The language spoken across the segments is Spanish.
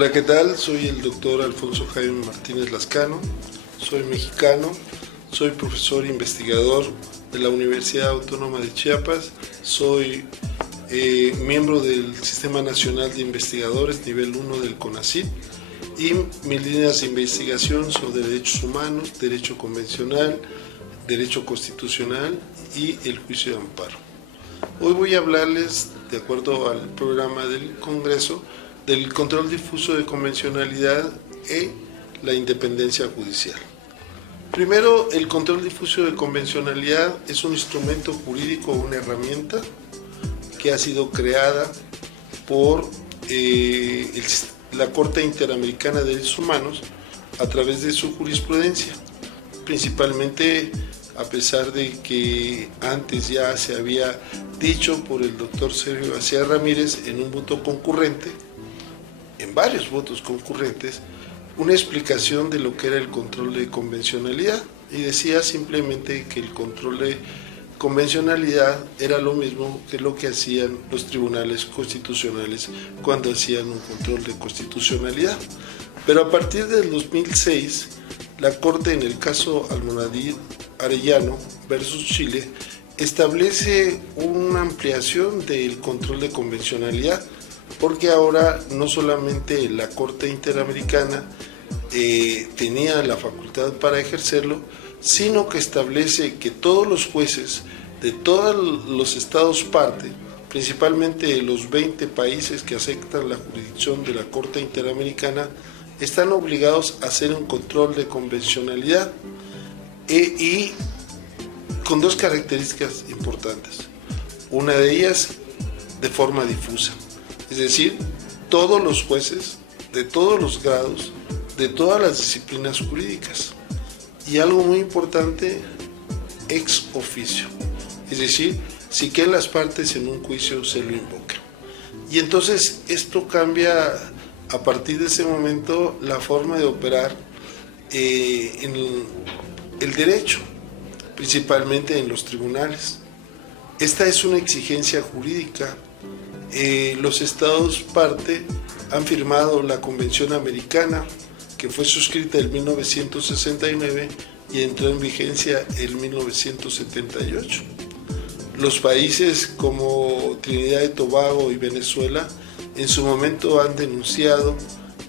Hola, ¿qué tal? Soy el doctor Alfonso Jaime Martínez Lascano, soy mexicano, soy profesor e investigador de la Universidad Autónoma de Chiapas, soy miembro del Sistema Nacional de Investigadores nivel 1 del CONACYT y mis líneas de investigación son de derechos humanos, derecho convencional, derecho constitucional y el juicio de amparo. Hoy voy a hablarles, de acuerdo al programa del Congreso, del control difuso de convencionalidad y la independencia judicial. Primero, el control difuso de convencionalidad es un instrumento jurídico, una herramienta que ha sido creada por la Corte Interamericana de Derechos Humanos a través de su jurisprudencia, principalmente a pesar de que antes ya se había dicho por el doctor Sergio García Ramírez en un voto concurrente, en varios votos concurrentes, una explicación de lo que era el control de convencionalidad, y decía simplemente que el control de convencionalidad era lo mismo que lo que hacían los tribunales constitucionales cuando hacían un control de constitucionalidad. Pero a partir del 2006, la Corte, en el caso Almonadí Arellano versus Chile, establece una ampliación del control de convencionalidad, porque ahora no solamente la Corte Interamericana tenía la facultad para ejercerlo, sino que establece que todos los jueces de todos los estados parte, principalmente los 20 países que aceptan la jurisdicción de la Corte Interamericana, están obligados a hacer un control de convencionalidad y con dos características importantes. Una de ellas, de forma difusa, es decir, todos los jueces de todos los grados, de todas las disciplinas jurídicas. Y algo muy importante, ex oficio, es decir, si quedan las partes en un juicio se lo invoca. Y entonces esto cambia a partir de ese momento la forma de operar en el derecho, principalmente en los tribunales. Esta es una exigencia jurídica. Los estados parte han firmado la Convención Americana, que fue suscrita en 1969 y entró en vigencia en 1978. Los países como Trinidad y Tobago y Venezuela en su momento han denunciado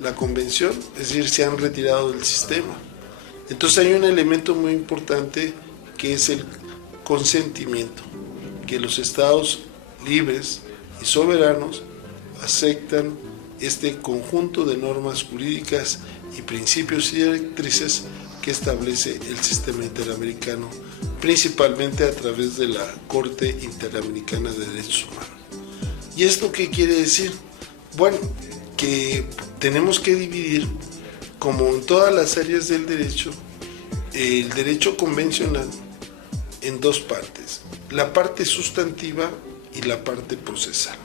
la convención, es decir, se han retirado del sistema. Entonces hay un elemento muy importante que es el consentimiento, que los estados libres y soberanos aceptan este conjunto de normas jurídicas y principios y directrices que establece el sistema interamericano, principalmente a través de la Corte Interamericana de Derechos Humanos. ¿Y esto qué quiere decir? Bueno, que tenemos que dividir, como en todas las áreas del derecho, el derecho convencional en dos partes, la parte sustantiva y la parte procesal.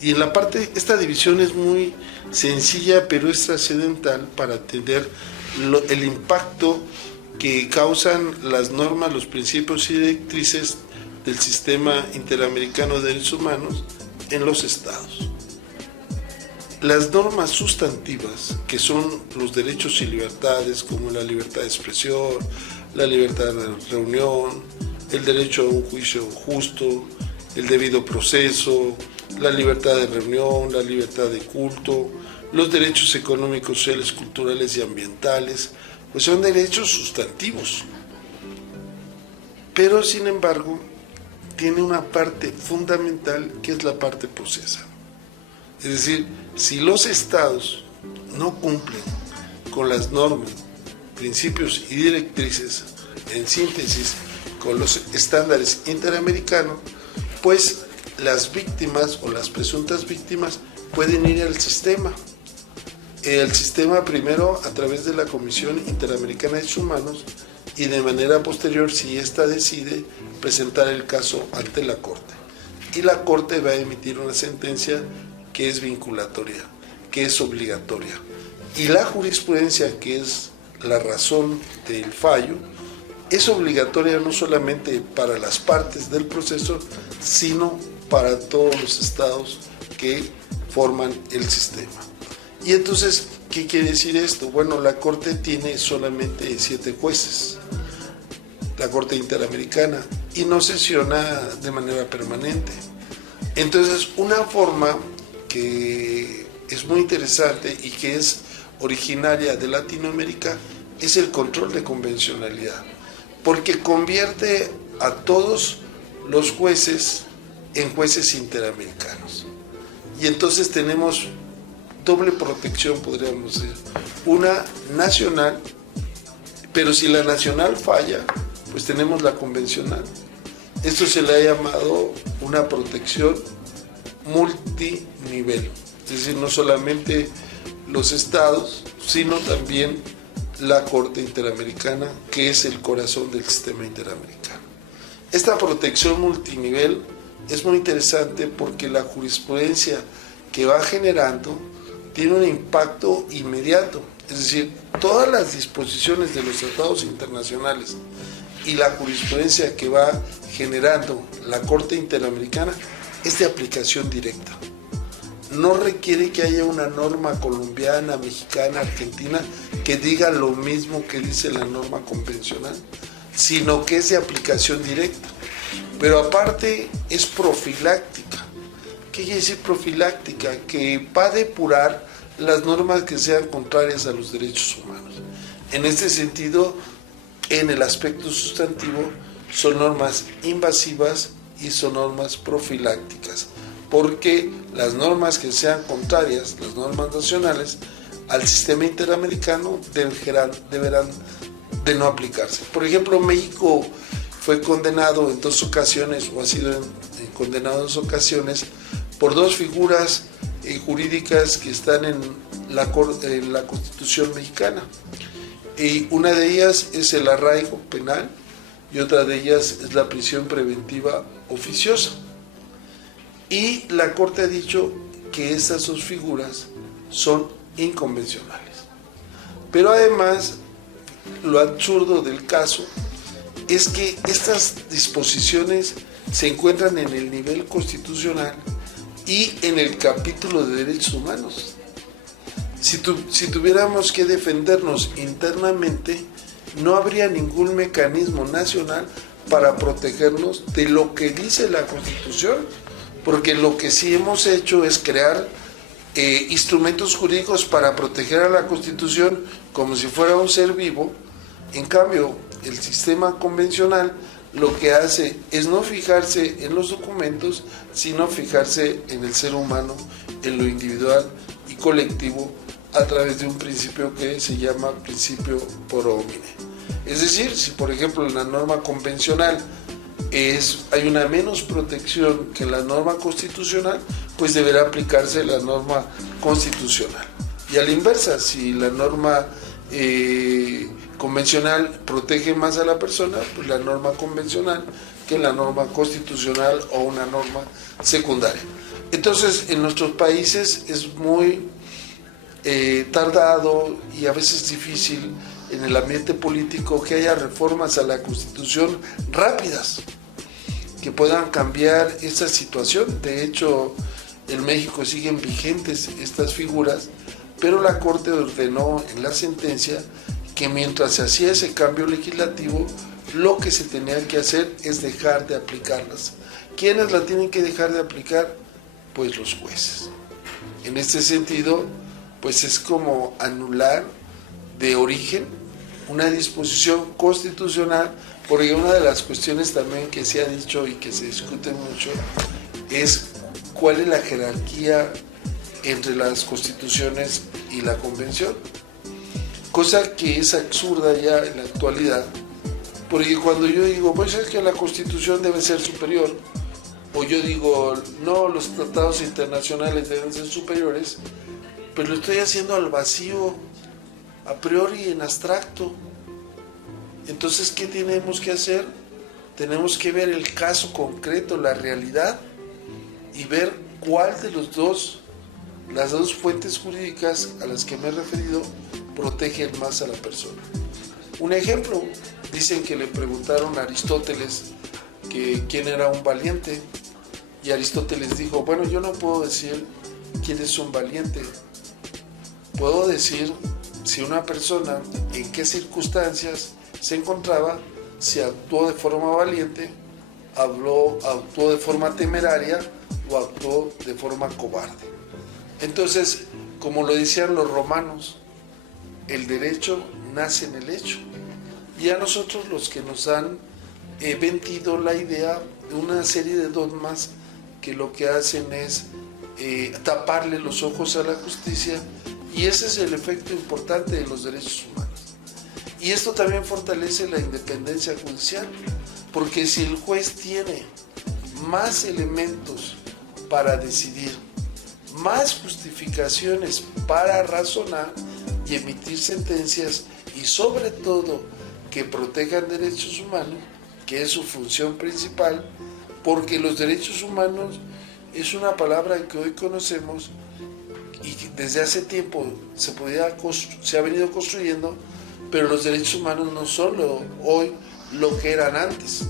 Y en la parte, esta división es muy sencilla, pero es trascendental para entender el impacto que causan las normas, los principios y directrices del sistema interamericano de derechos humanos en los estados. Las normas sustantivas, que son los derechos y libertades, como la libertad de expresión, la libertad de reunión, el derecho a un juicio justo, el debido proceso, la libertad de reunión, la libertad de culto, los derechos económicos, sociales, culturales y ambientales, pues son derechos sustantivos. Pero, sin embargo, tiene una parte fundamental que es la parte procesal. Es decir, si los estados no cumplen con las normas, principios y directrices, en síntesis, con los estándares interamericanos, pues las víctimas o las presuntas víctimas pueden ir al sistema. El sistema primero a través de la Comisión Interamericana de Derechos Humanos y de manera posterior, si ésta decide, presentar el caso ante la Corte. Y la Corte va a emitir una sentencia que es vinculatoria, que es obligatoria. Y la jurisprudencia, que es la razón del fallo, es obligatoria no solamente para las partes del proceso, sino para todos los estados que forman el sistema. Y entonces, ¿qué quiere decir esto? Bueno, la Corte tiene solamente 7 jueces, la Corte Interamericana, y no sesiona de manera permanente. Entonces, una forma que es muy interesante y que es originaria de Latinoamérica es el control de convencionalidad, porque convierte a todos los jueces en jueces interamericanos. Y entonces tenemos doble protección, podríamos decir, una nacional, pero si la nacional falla, pues tenemos la convencional. Esto se le ha llamado una protección multinivel, es decir, no solamente los estados, sino también la Corte Interamericana, que es el corazón del sistema interamericano. Esta protección multinivel es muy interesante porque la jurisprudencia que va generando tiene un impacto inmediato, es decir, todas las disposiciones de los tratados internacionales y la jurisprudencia que va generando la Corte Interamericana es de aplicación directa. No requiere que haya una norma colombiana, mexicana, argentina que diga lo mismo que dice la norma convencional, sino que es de aplicación directa. Pero aparte es profiláctica. ¿Qué quiere decir profiláctica? Que va a depurar las normas que sean contrarias a los derechos humanos. En este sentido, en el aspecto sustantivo, son normas invasivas y son normas profilácticas, porque las normas que sean contrarias, las normas nacionales, al sistema interamericano deberán de no aplicarse. Por ejemplo, México fue condenado en 2 ocasiones, o ha sido condenado en 2 ocasiones, por 2 figuras jurídicas que están en la Constitución mexicana. Y una de ellas es el arraigo penal y otra de ellas es la prisión preventiva oficiosa. Y la Corte ha dicho que estas 2 figuras son inconvencionales. Pero además, lo absurdo del caso es que estas disposiciones se encuentran en el nivel constitucional y en el capítulo de derechos humanos. Si tuviéramos que defendernos internamente, no habría ningún mecanismo nacional para protegernos de lo que dice la Constitución, porque lo que sí hemos hecho es crear instrumentos jurídicos para proteger a la Constitución como si fuera un ser vivo. En cambio, el sistema convencional lo que hace es no fijarse en los documentos, sino fijarse en el ser humano, en lo individual y colectivo, a través de un principio que se llama principio pro homine. Es decir, si por ejemplo en la norma convencional hay una menos protección que la norma constitucional, pues deberá aplicarse la norma constitucional. Y a la inversa, si la norma convencional protege más a la persona, pues la norma convencional que la norma constitucional o una norma secundaria. Entonces, en nuestros países es muy tardado y a veces difícil en el ambiente político que haya reformas a la Constitución rápidas que puedan cambiar esta situación. De hecho, en México siguen vigentes estas figuras, pero la Corte ordenó en la sentencia que mientras se hacía ese cambio legislativo, lo que se tenía que hacer es dejar de aplicarlas. ¿Quiénes la tienen que dejar de aplicar? Pues los jueces. En este sentido, pues es como anular de origen una disposición constitucional, porque una de las cuestiones también que se ha dicho y que se discute mucho es cuál es la jerarquía entre las constituciones y la convención, cosa que es absurda ya en la actualidad, porque cuando yo digo, pues es que la Constitución debe ser superior, o yo digo, no, los tratados internacionales deben ser superiores, pues lo estoy haciendo al vacío, a priori, en abstracto. Entonces, ¿qué tenemos que hacer? Tenemos que ver el caso concreto, la realidad, y ver cuál de las dos fuentes jurídicas a las que me he referido protegen más a la persona. Un ejemplo, dicen que le preguntaron a Aristóteles que quién era un valiente, y Aristóteles dijo, bueno, yo no puedo decir quién es un valiente, puedo decir si una persona en qué circunstancias se encontraba, si actuó de forma valiente, actuó de forma temeraria o actuó de forma cobarde. Entonces, como lo decían los romanos, el derecho nace en el hecho. Y a nosotros los que nos han vendido la idea de una serie de dogmas que lo que hacen es taparle los ojos a la justicia, y ese es el efecto importante de los derechos humanos. Y esto también fortalece la independencia judicial, porque si el juez tiene más elementos para decidir, más justificaciones para razonar y emitir sentencias, y sobre todo que protejan derechos humanos, que es su función principal, porque los derechos humanos es una palabra que hoy conocemos y que desde hace tiempo se ha venido construyendo, pero los derechos humanos no son hoy lo que eran antes.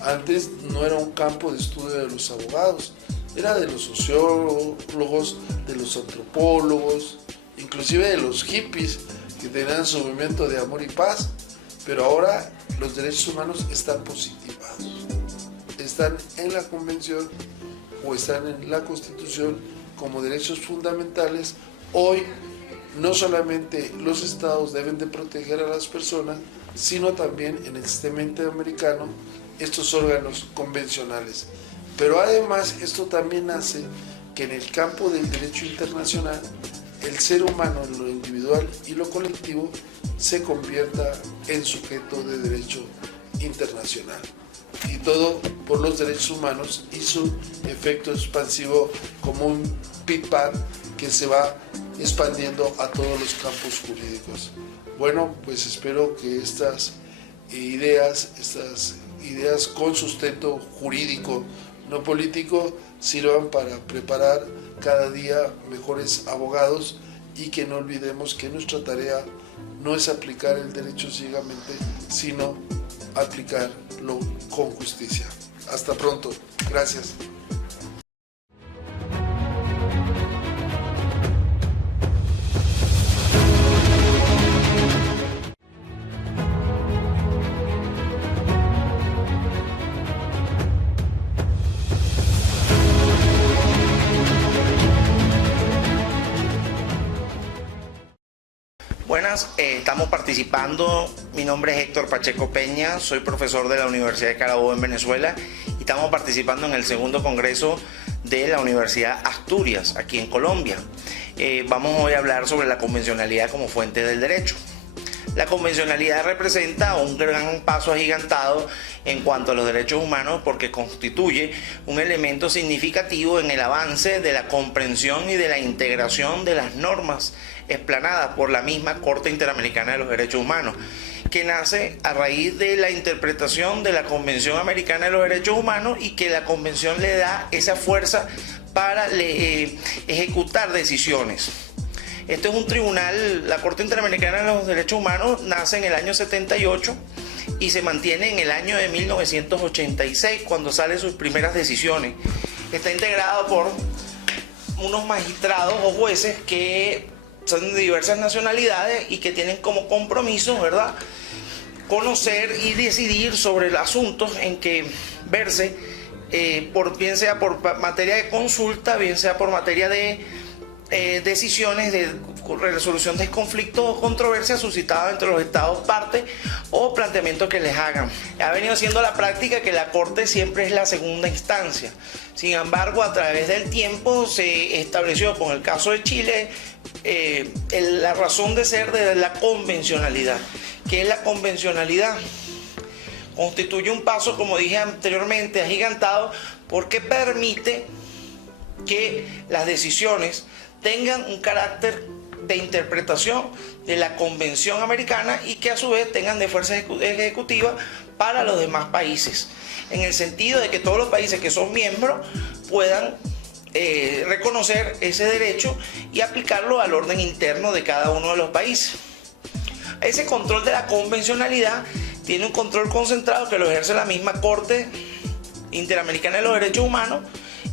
Antes no era un campo de estudio de los abogados, era de los sociólogos, de los antropólogos, inclusive de los hippies que tenían su movimiento de amor y paz, pero ahora los derechos humanos están positivados, están en la Convención o están en la Constitución como derechos fundamentales. Hoy no solamente los estados deben de proteger a las personas, sino también en el sistema interamericano estos órganos convencionales. Pero además esto también hace que en el campo del derecho internacional el ser humano en lo individual y lo colectivo se convierta en sujeto de derecho internacional. Y todo por los derechos humanos y su efecto expansivo como un feedback que se va expandiendo a todos los campos jurídicos. Bueno, pues espero que estas ideas con sustento jurídico, no político, sirvan para preparar cada día mejores abogados, y que no olvidemos que nuestra tarea no es aplicar el derecho ciegamente, sino aplicarlo con justicia. Hasta pronto. Gracias. Buenas, estamos participando. Mi nombre es Héctor Pacheco Peña, soy profesor de la Universidad de Carabobo en Venezuela, y estamos participando en el segundo congreso de la Universidad Asturias, aquí en Colombia. Vamos hoy a hablar sobre la convencionalidad como fuente del derecho. La convencionalidad representa un gran paso agigantado en cuanto a los derechos humanos, porque constituye un elemento significativo en el avance de la comprensión y de la integración de las normas explanadas por la misma Corte Interamericana de los Derechos Humanos, que nace a raíz de la interpretación de la Convención Americana de los Derechos Humanos, y que la Convención le da esa fuerza para ejecutar decisiones. Esto es un tribunal. La Corte Interamericana de los Derechos Humanos nace en el año 78 y se mantiene en el año de 1986, cuando salen sus primeras decisiones. Está integrado por unos magistrados o jueces que son de diversas nacionalidades y que tienen como compromiso, ¿verdad?, conocer y decidir sobre los asuntos en que verse, bien sea por materia de consulta, bien sea por materia de decisiones de resolución de conflictos o controversias suscitadas entre los estados partes, o planteamientos que les hagan. Ha venido siendo la práctica que la Corte siempre es la segunda instancia. Sin embargo, a través del tiempo se estableció, con el caso de Chile, la razón de ser de la convencionalidad. ¿Qué es la convencionalidad? Constituye un paso, como dije anteriormente, agigantado, porque permite que las decisiones tengan un carácter de interpretación de la Convención Americana, y que a su vez tengan de fuerza ejecutiva para los demás países, en el sentido de que todos los países que son miembros puedan reconocer ese derecho y aplicarlo al orden interno de cada uno de los países. Ese control de la convencionalidad tiene un control concentrado que lo ejerce la misma Corte Interamericana de los Derechos Humanos,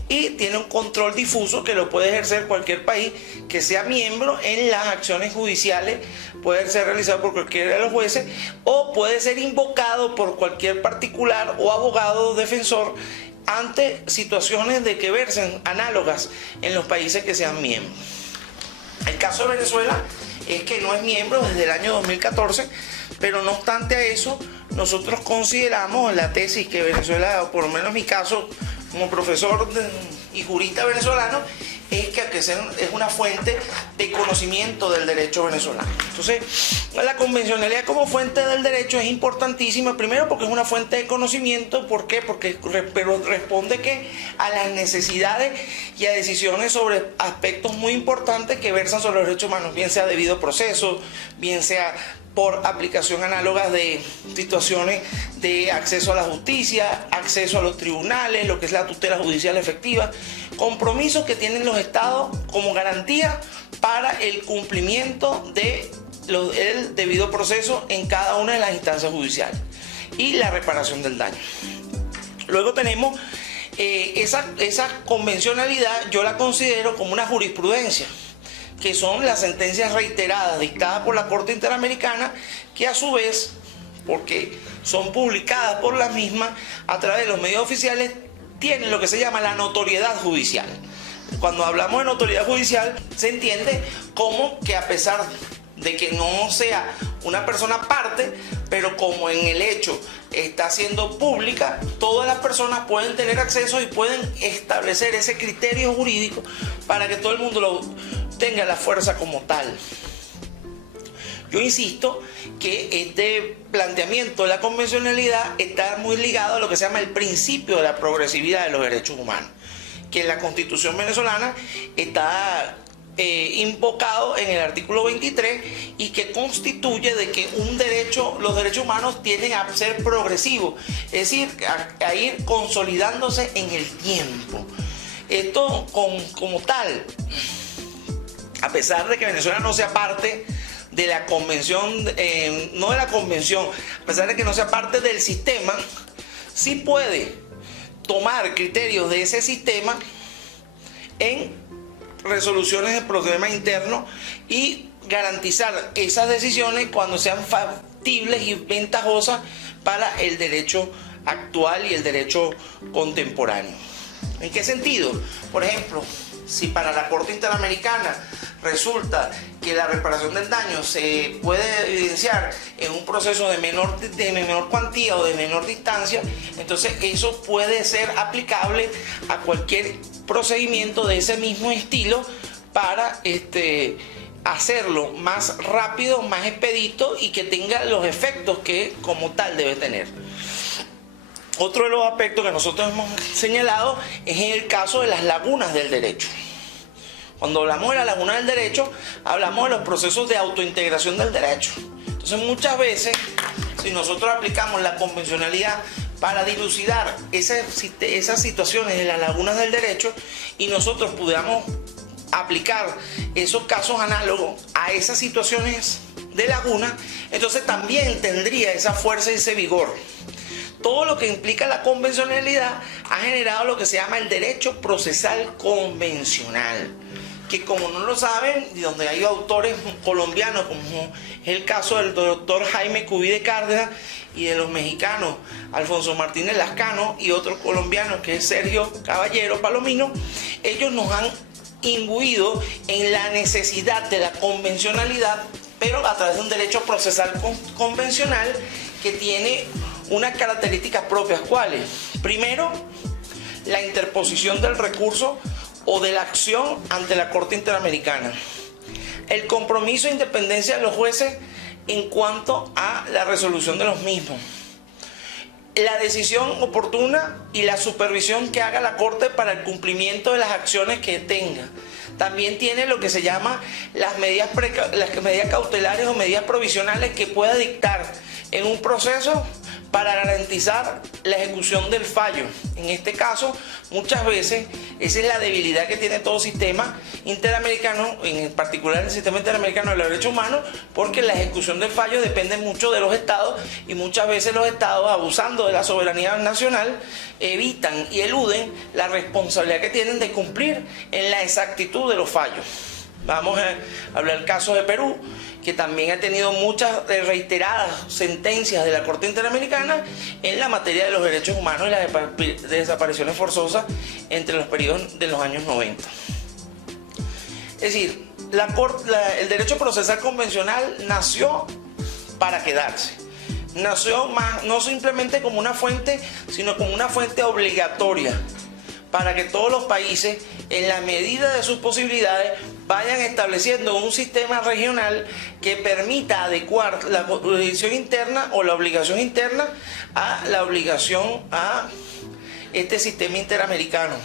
y tiene un control difuso que lo puede ejercer cualquier país que sea miembro en las acciones judiciales. Puede ser realizado por cualquiera de los jueces o puede ser invocado por cualquier particular o abogado o defensor ante situaciones de que versen análogas en los países que sean miembros. El caso de Venezuela es que no es miembro desde el año 2014, pero no obstante a eso, nosotros consideramos en la tesis que Venezuela, por lo menos en mi caso, como profesor y jurista venezolano, es que es una fuente de conocimiento del derecho venezolano. Entonces, la convencionalidad como fuente del derecho es importantísima, primero porque es una fuente de conocimiento. ¿Por qué? Porque responde a las necesidades y a decisiones sobre aspectos muy importantes que versan sobre los derechos humanos, bien sea debido proceso, bien sea por aplicación análoga de situaciones de acceso a la justicia, acceso a los tribunales, lo que es la tutela judicial efectiva, compromisos que tienen los estados como garantía para el cumplimiento del debido proceso en cada una de las instancias judiciales y la reparación del daño. Luego tenemos esa convencionalidad, yo la considero como una jurisprudencia, que son las sentencias reiteradas dictadas por la Corte Interamericana, que a su vez, porque son publicadas por las mismas a través de los medios oficiales, tienen lo que se llama la notoriedad judicial. Cuando hablamos de notoriedad judicial, se entiende como que a pesar de que no sea una persona parte, pero como en el hecho está siendo pública, todas las personas pueden tener acceso y pueden establecer ese criterio jurídico para que todo el mundo lo tenga la fuerza como tal. Yo insisto que este planteamiento de la convencionalidad está muy ligado a lo que se llama el principio de la progresividad de los derechos humanos, que en la Constitución venezolana está invocado en el artículo 23 y que constituye de que los derechos humanos tienden a ser progresivos, es decir, a ir consolidándose en el tiempo. Esto como tal, a pesar de que Venezuela no sea parte de la convención, a pesar de que no sea parte del sistema, sí puede tomar criterios de ese sistema en resoluciones de problemas internos y garantizar esas decisiones cuando sean factibles y ventajosas para el derecho actual y el derecho contemporáneo. ¿En qué sentido? Por ejemplo, si para la Corte Interamericana resulta que la reparación del daño se puede evidenciar en un proceso de menor cuantía o de menor distancia, entonces eso puede ser aplicable a cualquier procedimiento de ese mismo estilo para hacerlo más rápido, más expedito y que tenga los efectos que como tal debe tener. Otro de los aspectos que nosotros hemos señalado es en el caso de las lagunas del derecho. Cuando hablamos de la laguna del derecho, hablamos de los procesos de autointegración del derecho. Entonces, muchas veces, si nosotros aplicamos la convencionalidad para dilucidar esas situaciones de las lagunas del derecho y nosotros pudiéramos aplicar esos casos análogos a esas situaciones de laguna, entonces también tendría esa fuerza y ese vigor. Todo lo que implica la convencionalidad ha generado lo que se llama el derecho procesal convencional, que como no lo saben, y donde hay autores colombianos, como es el caso del doctor Jaime Cubí de Cárdenas, y de los mexicanos Alfonso Martínez Lascano y otros colombianos que es Sergio Caballero Palomino, ellos nos han imbuido en la necesidad de la convencionalidad, pero a través de un derecho procesal convencional que tiene unas características propias. ¿Cuáles? Primero, la interposición del recurso o de la acción ante la Corte Interamericana. El compromiso de independencia de los jueces en cuanto a la resolución de los mismos. La decisión oportuna y la supervisión que haga la Corte para el cumplimiento de las acciones que tenga. También tiene lo que se llama las medidas cautelares o medidas provisionales que pueda dictar en un proceso para garantizar la ejecución del fallo. En este caso, muchas veces, esa es la debilidad que tiene todo sistema interamericano, en particular el sistema interamericano de los derechos humanos, porque la ejecución del fallo depende mucho de los estados y muchas veces los estados, abusando de la soberanía nacional, evitan y eluden la responsabilidad que tienen de cumplir en la exactitud de los fallos. Vamos a hablar del caso de Perú, que también ha tenido muchas reiteradas sentencias de la Corte Interamericana en la materia de los derechos humanos y las desapariciones forzosas entre los periodos de los años 90. Es decir, el derecho procesal convencional nació para quedarse. Nació no simplemente como una fuente, sino como una fuente obligatoria para que todos los países, en la medida de sus posibilidades, vayan estableciendo un sistema regional que permita adecuar la jurisdicción interna o la obligación interna a la obligación a este sistema interamericano.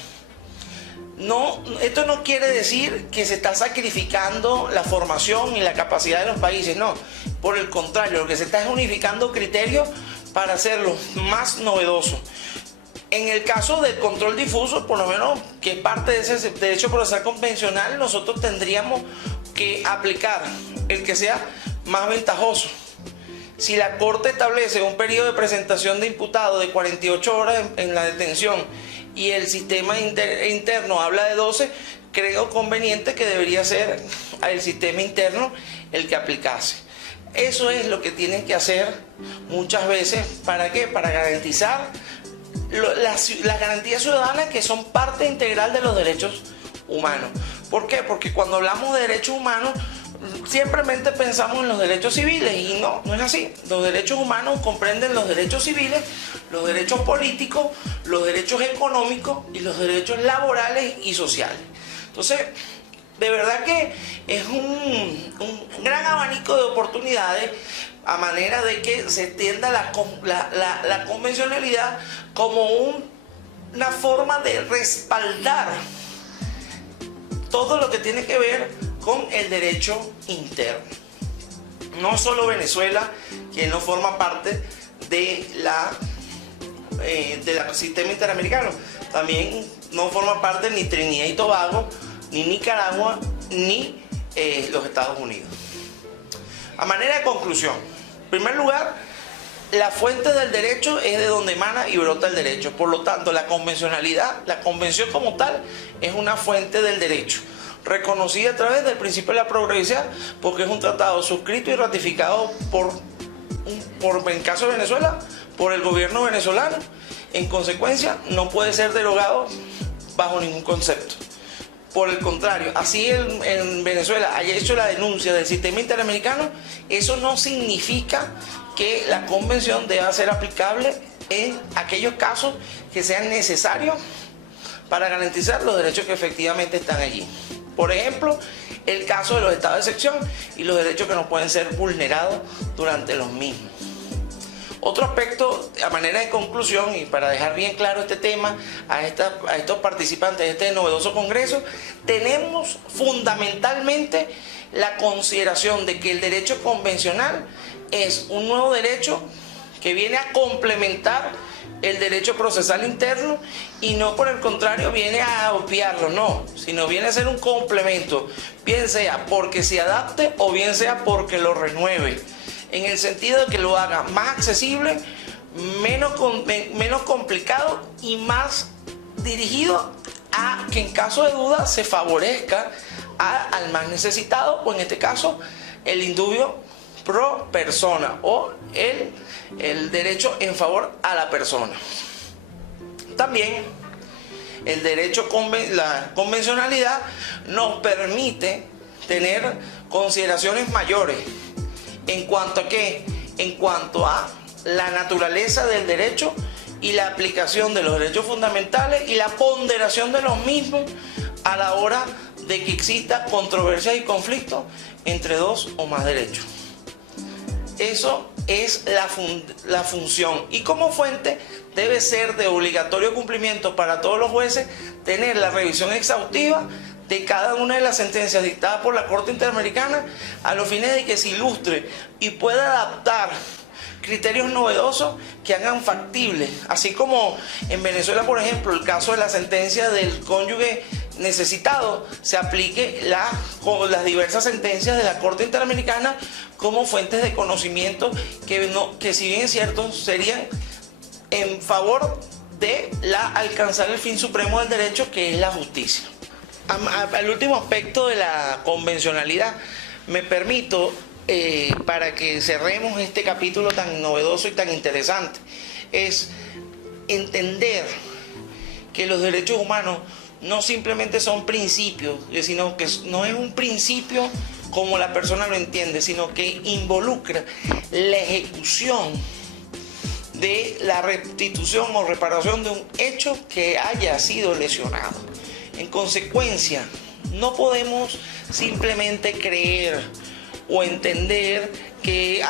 No, esto no quiere decir que se está sacrificando la formación y la capacidad de los países, no. Por el contrario, lo que se está es unificando criterios para hacerlo más novedoso. En el caso del control difuso, por lo menos que es parte de ese derecho procesal convencional, nosotros tendríamos que aplicar el que sea más ventajoso. Si la Corte establece un periodo de presentación de imputado de 48 horas en la detención y el sistema interno habla de 12, creo conveniente que debería ser el sistema interno el que aplicase. Eso es lo que tienen que hacer muchas veces. ¿Para qué? Para garantizar las garantías ciudadanas, que son parte integral de los derechos humanos. ¿Por qué? Porque cuando hablamos de derechos humanos simplemente pensamos en los derechos civiles, y no es así. Los derechos humanos comprenden los derechos civiles, los derechos políticos, los derechos económicos y los derechos laborales y sociales. Entonces, de verdad que es un gran abanico de oportunidades, a manera de que se extienda la convencionalidad como una forma de respaldar todo lo que tiene que ver con el derecho interno. No solo Venezuela, que no forma parte del sistema interamericano, también no forma parte ni Trinidad y Tobago, ni Nicaragua, ni los Estados Unidos. A manera de conclusión, en primer lugar, la fuente del derecho es de donde emana y brota el derecho. Por lo tanto, la convencionalidad, la convención como tal, es una fuente del derecho, reconocida a través del principio de la progresividad, porque es un tratado suscrito y ratificado en caso de Venezuela, por el gobierno venezolano. En consecuencia, no puede ser derogado bajo ningún concepto. Por el contrario, así en Venezuela haya hecho la denuncia del sistema interamericano, eso no significa que la convención deba ser aplicable en aquellos casos que sean necesarios para garantizar los derechos que efectivamente están allí. Por ejemplo, el caso de los estados de excepción y los derechos que no pueden ser vulnerados durante los mismos. Otro aspecto, a manera de conclusión, y para dejar bien claro este tema a estos participantes de este novedoso congreso, tenemos fundamentalmente la consideración de que el derecho convencional es un nuevo derecho que viene a complementar el derecho procesal interno, y no por el contrario viene a obviarlo, no, sino viene a ser un complemento, bien sea porque se adapte o bien sea porque lo renueve, en el sentido de que lo haga más accesible, menos complicado y más dirigido a que en caso de duda se favorezca al más necesitado, o en este caso el indubio pro persona, o el derecho en favor a la persona. También el derecho, la convencionalidad nos permite tener consideraciones mayores. ¿En cuanto a qué? En cuanto a la naturaleza del derecho y la aplicación de los derechos fundamentales y la ponderación de los mismos a la hora de que exista controversias y conflictos entre dos o más derechos. Eso es la función, y como fuente debe ser de obligatorio cumplimiento para todos los jueces tener la revisión exhaustiva de cada una de las sentencias dictadas por la Corte Interamericana, a los fines de que se ilustre y pueda adaptar criterios novedosos que hagan factible, así como en Venezuela, por ejemplo, el caso de la sentencia del cónyuge necesitado, se aplique las diversas sentencias de la Corte Interamericana como fuentes de conocimiento que si bien es cierto, serían en favor de alcanzar el fin supremo del derecho, que es la justicia. Al último aspecto de la convencionalidad, me permito, para que cerremos este capítulo tan novedoso y tan interesante, es entender que los derechos humanos no simplemente son principios, sino que no es un principio como la persona lo entiende, sino que involucra la ejecución de la restitución o reparación de un hecho que haya sido lesionado. En consecuencia, no podemos simplemente creer o entender que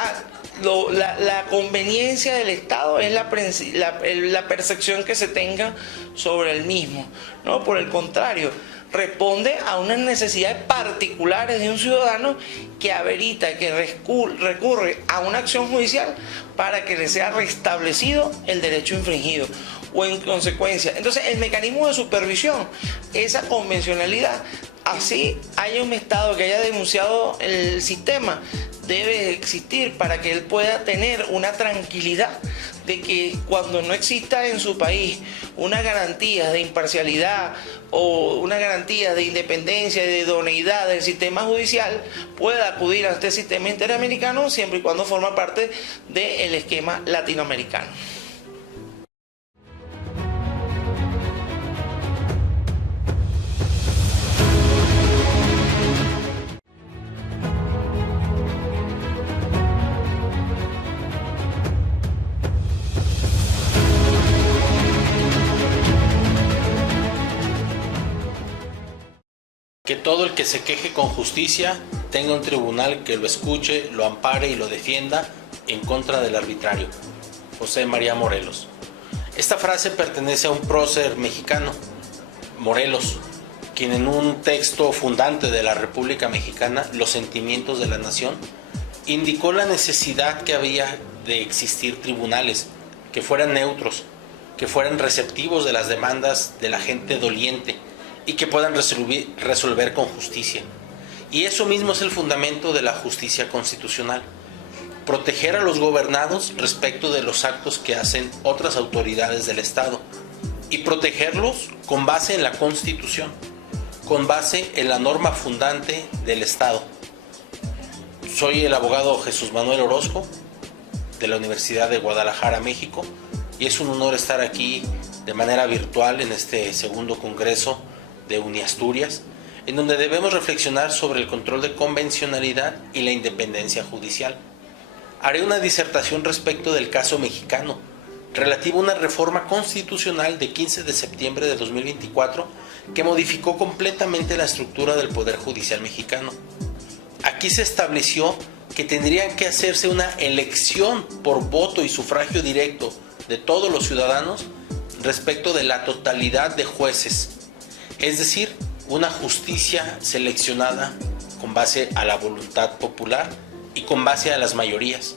la conveniencia del Estado es la percepción que se tenga sobre el mismo, ¿no? Por el contrario, responde a unas necesidades particulares de un ciudadano que amerita, que recurre a una acción judicial para que le sea restablecido el derecho infringido. O en consecuencia, entonces el mecanismo de supervisión, esa convencionalidad, así haya un Estado que haya denunciado el sistema, debe existir para que él pueda tener una tranquilidad de que cuando no exista en su país una garantía de imparcialidad o una garantía de independencia y de idoneidad del sistema judicial, pueda acudir a este sistema interamericano siempre y cuando forma parte del esquema latinoamericano. Que todo el que se queje con justicia tenga un tribunal que lo escuche, lo ampare y lo defienda en contra del arbitrario. José María Morelos. Esta frase pertenece a un prócer mexicano, Morelos, quien en un texto fundante de la República Mexicana, Los sentimientos de la nación, indicó la necesidad que había de existir tribunales que fueran neutros, que fueran receptivos de las demandas de la gente doliente, y que puedan resolver con justicia. Y eso mismo es el fundamento de la justicia constitucional. Proteger a los gobernados respecto de los actos que hacen otras autoridades del Estado. Y protegerlos con base en la Constitución, con base en la norma fundante del Estado. Soy el abogado Jesús Manuel Orozco, de la Universidad de Guadalajara, México, y es un honor estar aquí de manera virtual en este segundo congreso de UniAsturias, en donde debemos reflexionar sobre el control de convencionalidad y la independencia judicial. Haré una disertación respecto del caso mexicano, relativo a una reforma constitucional de 15 de septiembre de 2024 que modificó completamente la estructura del Poder Judicial mexicano. Aquí se estableció que tendrían que hacerse una elección por voto y sufragio directo de todos los ciudadanos respecto de la totalidad de jueces. Es decir, una justicia seleccionada con base a la voluntad popular y con base a las mayorías.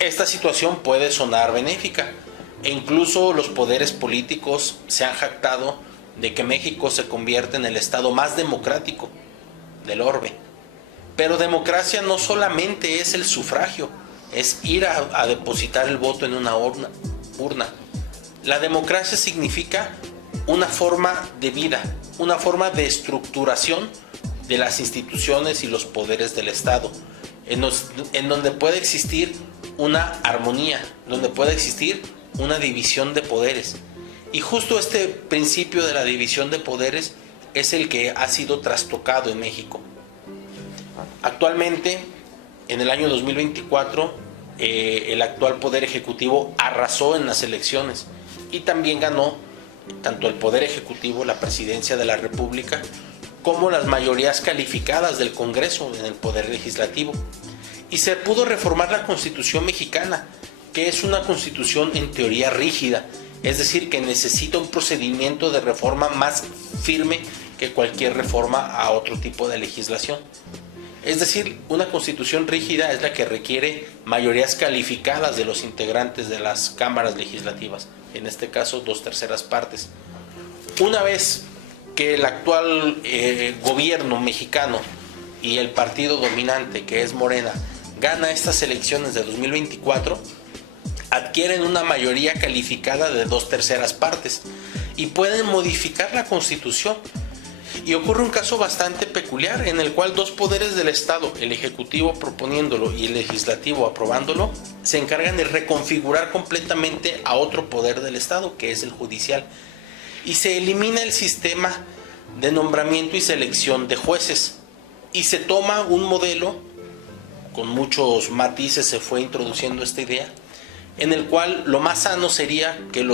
Esta situación puede sonar benéfica e incluso los poderes políticos se han jactado de que México se convierte en el estado más democrático del orbe. Pero democracia no solamente es el sufragio, es ir a depositar el voto en una urna. La democracia significa una forma de vida, una forma de estructuración de las instituciones y los poderes del Estado, en donde puede existir una armonía, donde puede existir una división de poderes. Y justo este principio de la división de poderes es el que ha sido trastocado en México. Actualmente, en el año 2024, el actual Poder Ejecutivo arrasó en las elecciones y también ganó tanto el Poder Ejecutivo, la Presidencia de la República, como las mayorías calificadas del Congreso en el Poder Legislativo. Y se pudo reformar la Constitución mexicana, que es una constitución en teoría rígida, es decir, que necesita un procedimiento de reforma más firme que cualquier reforma a otro tipo de legislación. Es decir, una constitución rígida es la que requiere mayorías calificadas de los integrantes de las cámaras legislativas, en este caso 2/3 partes. Una vez que el actual gobierno mexicano y el partido dominante, que es Morena, gana estas elecciones de 2024, adquieren una mayoría calificada de 2/3 partes y pueden modificar la Constitución. Y ocurre un caso bastante peculiar en el cual dos poderes del Estado, el Ejecutivo proponiéndolo y el Legislativo aprobándolo, se encargan de reconfigurar completamente a otro poder del Estado, que es el judicial. Y se elimina el sistema de nombramiento y selección de jueces. Y se toma un modelo, con muchos matices se fue introduciendo esta idea, en el cual lo más sano sería que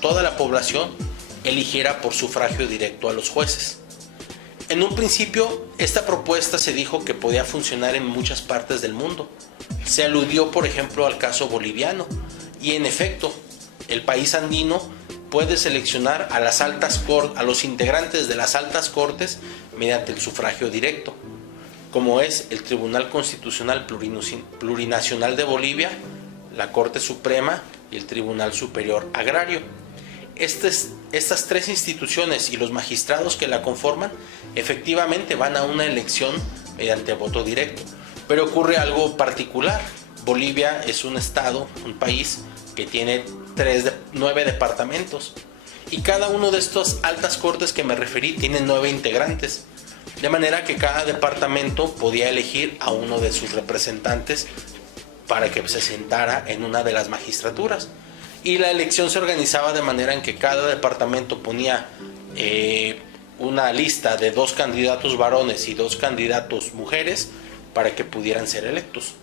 toda la población eligiera por sufragio directo a los jueces. En un principio, esta propuesta se dijo que podía funcionar en muchas partes del mundo. Se aludió, por ejemplo, al caso boliviano, y en efecto, el país andino puede seleccionar a los integrantes de las altas cortes mediante el sufragio directo, como es el Tribunal Constitucional Plurinacional de Bolivia, la Corte Suprema y el Tribunal Superior Agrario. Estas tres instituciones y los magistrados que la conforman efectivamente van a una elección mediante voto directo. Pero ocurre algo particular. Bolivia es un estado, un país que tiene 9 departamentos. Y cada uno de estas altas cortes que me referí tiene 9 integrantes. De manera que cada departamento podía elegir a uno de sus representantes para que se sentara en una de las magistraturas. Y la elección se organizaba de manera en que cada departamento ponía una lista de 2 candidatos varones y 2 candidatos mujeres para que pudieran ser electos.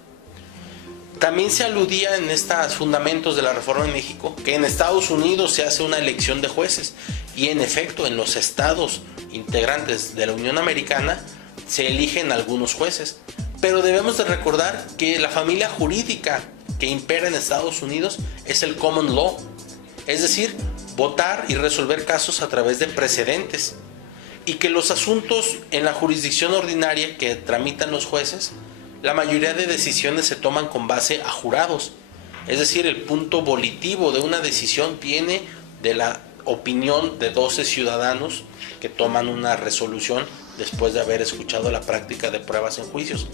También se aludía en estos fundamentos de la reforma en México que en Estados Unidos se hace una elección de jueces, y en efecto en los estados integrantes de la Unión Americana se eligen algunos jueces. Pero debemos de recordar que la familia jurídica que impera en Estados Unidos es el common law, es decir, votar y resolver casos a través de precedentes, y que los asuntos en la jurisdicción ordinaria que tramitan los jueces, la mayoría de decisiones se toman con base a jurados, es decir, el punto volitivo de una decisión viene de la opinión de 12 ciudadanos que toman una resolución después de haber escuchado la práctica de pruebas en juicios.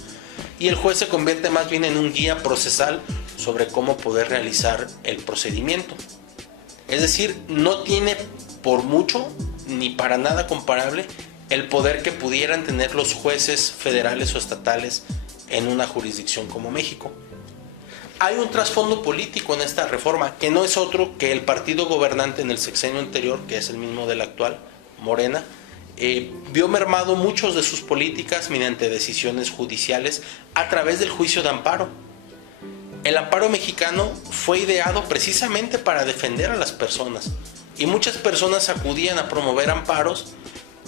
Y el juez se convierte más bien en un guía procesal sobre cómo poder realizar el procedimiento. Es decir, no tiene por mucho ni para nada comparable el poder que pudieran tener los jueces federales o estatales en una jurisdicción como México. Hay un trasfondo político en esta reforma que no es otro que el partido gobernante en el sexenio anterior, que es el mismo del actual, Morena, vio mermado muchos de sus políticas mediante decisiones judiciales a través del juicio de amparo. El amparo mexicano fue ideado precisamente para defender a las personas, y muchas personas acudían a promover amparos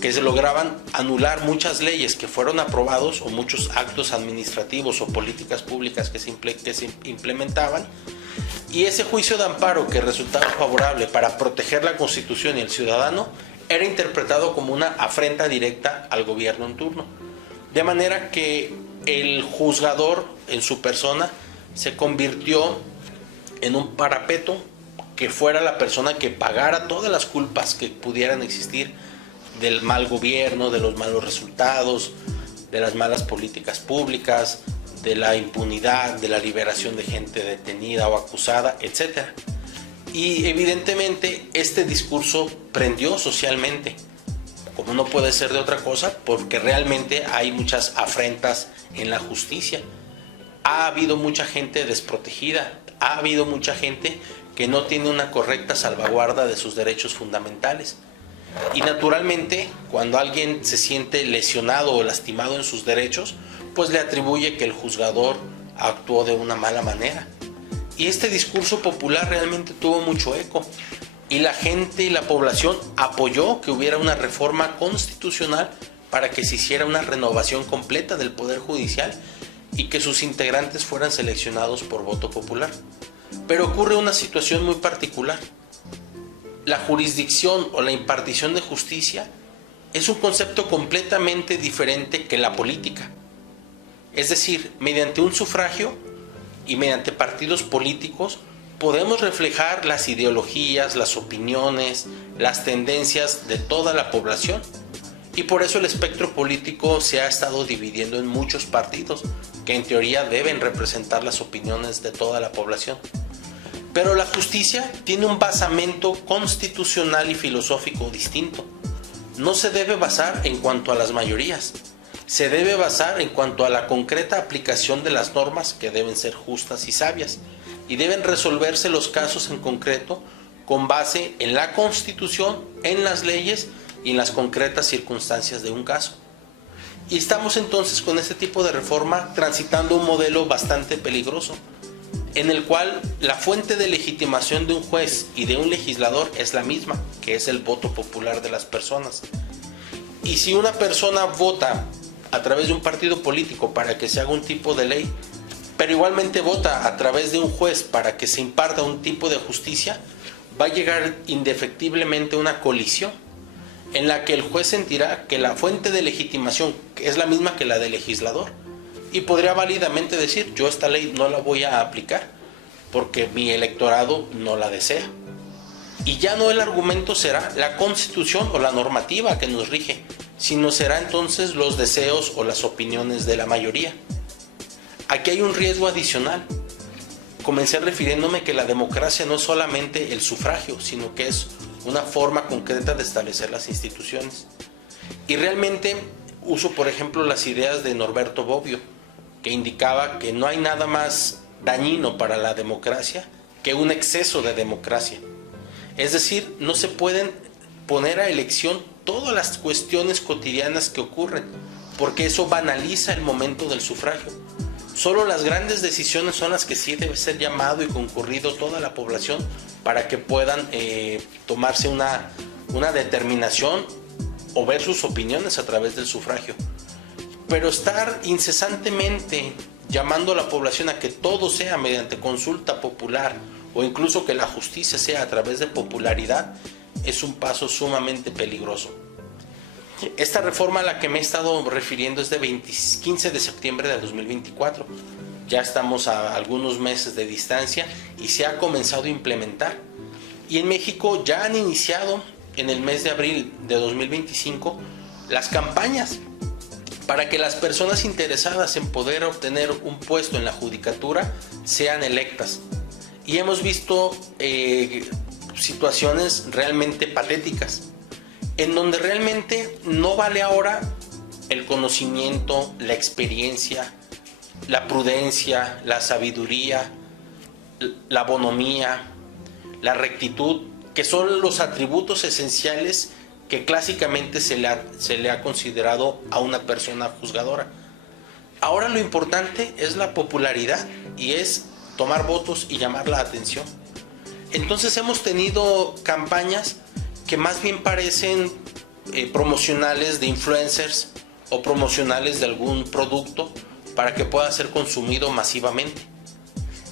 que se lograban anular muchas leyes que fueron aprobados, o muchos actos administrativos o políticas públicas que se implementaban, y ese juicio de amparo que resultaba favorable para proteger la Constitución y el ciudadano era interpretado como una afrenta directa al gobierno en turno. De manera que el juzgador en su persona se convirtió en un parapeto que fuera la persona que pagara todas las culpas que pudieran existir del mal gobierno, de los malos resultados, de las malas políticas públicas, de la impunidad, de la liberación de gente detenida o acusada, etc. Y evidentemente este discurso prendió socialmente, como no puede ser de otra cosa, porque realmente hay muchas afrentas en la justicia. Ha habido mucha gente desprotegida, ha habido mucha gente que no tiene una correcta salvaguarda de sus derechos fundamentales. Y naturalmente, cuando alguien se siente lesionado o lastimado en sus derechos, pues le atribuye que el juzgador actuó de una mala manera. Y este discurso popular realmente tuvo mucho eco, y la gente y la población apoyó que hubiera una reforma constitucional para que se hiciera una renovación completa del Poder Judicial y que sus integrantes fueran seleccionados por voto popular. Pero ocurre una situación muy particular. La jurisdicción o la impartición de justicia es un concepto completamente diferente que la política. Es decir, mediante un sufragio y mediante partidos políticos podemos reflejar las ideologías, las opiniones, las tendencias de toda la población. Y por eso el espectro político se ha estado dividiendo en muchos partidos que en teoría deben representar las opiniones de toda la población. Pero la justicia tiene un basamento constitucional y filosófico distinto. No se debe basar en cuanto a las mayorías, se debe basar en cuanto a la concreta aplicación de las normas que deben ser justas y sabias, y deben resolverse los casos en concreto con base en la Constitución, en las leyes y en las concretas circunstancias de un caso. Y estamos entonces con este tipo de reforma transitando un modelo bastante peligroso, en el cual la fuente de legitimación de un juez y de un legislador es la misma, que es el voto popular de las personas. Y si una persona vota a través de un partido político para que se haga un tipo de ley, pero igualmente vota a través de un juez para que se imparta un tipo de justicia, va a llegar indefectiblemente una colisión en la que el juez sentirá que la fuente de legitimación es la misma que la del legislador y podría válidamente decir: yo esta ley no la voy a aplicar porque mi electorado no la desea. Y ya no el argumento será la Constitución o la normativa que nos rige, sino será entonces los deseos o las opiniones de la mayoría. Aquí hay un riesgo adicional. Comencé refiriéndome que la democracia no es solamente el sufragio, sino que es una forma concreta de establecer las instituciones. Y realmente uso, por ejemplo, las ideas de Norberto Bobbio, que indicaba que no hay nada más dañino para la democracia que un exceso de democracia. Es decir, no se pueden poner a elección todas las cuestiones cotidianas que ocurren, porque eso banaliza el momento del sufragio. Solo las grandes decisiones son las que sí debe ser llamado y concurrido toda la población para que puedan tomarse una determinación o ver sus opiniones a través del sufragio. Pero estar incesantemente llamando a la población a que todo sea mediante consulta popular o incluso que la justicia sea a través de popularidad es un paso sumamente peligroso. Esta reforma a la que me he estado refiriendo es de 15 de septiembre de 2024. Ya estamos a algunos meses de distancia y se ha comenzado a implementar. Y en México ya han iniciado en el mes de abril de 2025 las campañas para que las personas interesadas en poder obtener un puesto en la judicatura sean electas. Y hemos visto situaciones realmente patéticas, en donde realmente no vale ahora el conocimiento, la experiencia, la prudencia, la sabiduría, la bonomía, la rectitud, que son los atributos esenciales que clásicamente se le ha considerado a una persona juzgadora. Ahora lo importante es la popularidad y es tomar votos y llamar la atención. Entonces hemos tenido campañas que más bien parecen promocionales de influencers o promocionales de algún producto para que pueda ser consumido masivamente.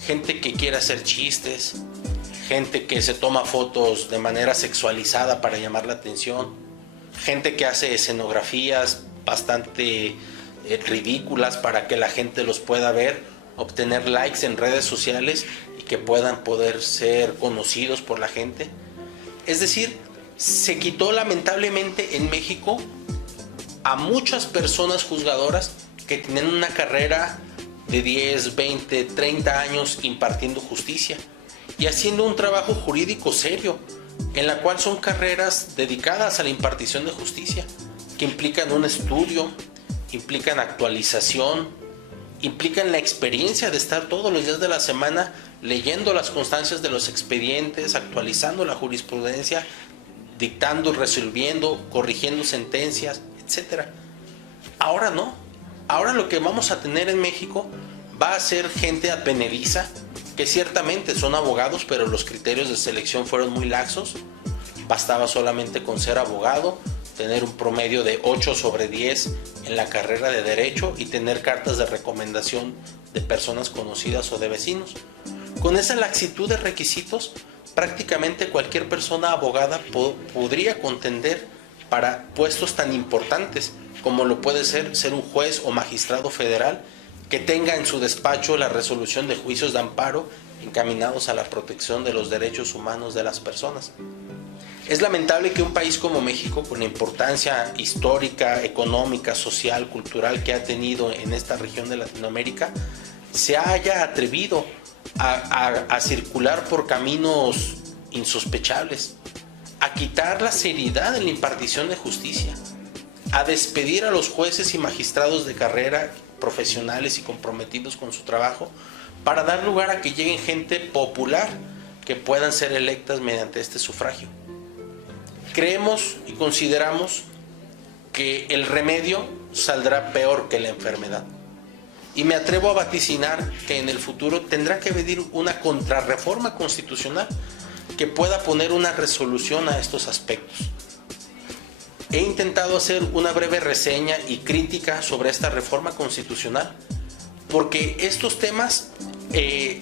Gente que quiere hacer chistes, gente que se toma fotos de manera sexualizada para llamar la atención, gente que hace escenografías bastante ridículas para que la gente los pueda ver, obtener likes en redes sociales y que puedan poder ser conocidos por la gente. Es decir, se quitó lamentablemente en México a muchas personas juzgadoras que tienen una carrera de 10, 20, 30 años impartiendo justicia y haciendo un trabajo jurídico serio, en la cual son carreras dedicadas a la impartición de justicia, que implican un estudio, implican actualización, implican la experiencia de estar todos los días de la semana leyendo las constancias de los expedientes, actualizando la jurisprudencia, dictando, resolviendo, corrigiendo sentencias, etc. Ahora no. Ahora lo que vamos a tener en México va a ser gente advenediza, que ciertamente son abogados, pero los criterios de selección fueron muy laxos. Bastaba solamente con ser abogado, tener un promedio de 8 sobre 10 en la carrera de Derecho y tener cartas de recomendación de personas conocidas o de vecinos. Con esa laxitud de requisitos, prácticamente cualquier persona abogada podría contender para puestos tan importantes como lo puede ser un juez o magistrado federal que tenga en su despacho la resolución de juicios de amparo encaminados a la protección de los derechos humanos de las personas. Es lamentable que un país como México, con la importancia histórica, económica, social, cultural que ha tenido en esta región de Latinoamérica, se haya atrevido a circular por caminos insospechables, a quitar la seriedad en la impartición de justicia, a despedir a los jueces y magistrados de carrera profesionales y comprometidos con su trabajo, para dar lugar a que lleguen gente popular que puedan ser electas mediante este sufragio. Creemos y consideramos que el remedio saldrá peor que la enfermedad. Y me atrevo a vaticinar que en el futuro tendrá que venir una contrarreforma constitucional que pueda poner una resolución a estos aspectos. He intentado hacer una breve reseña y crítica sobre esta reforma constitucional porque estos temas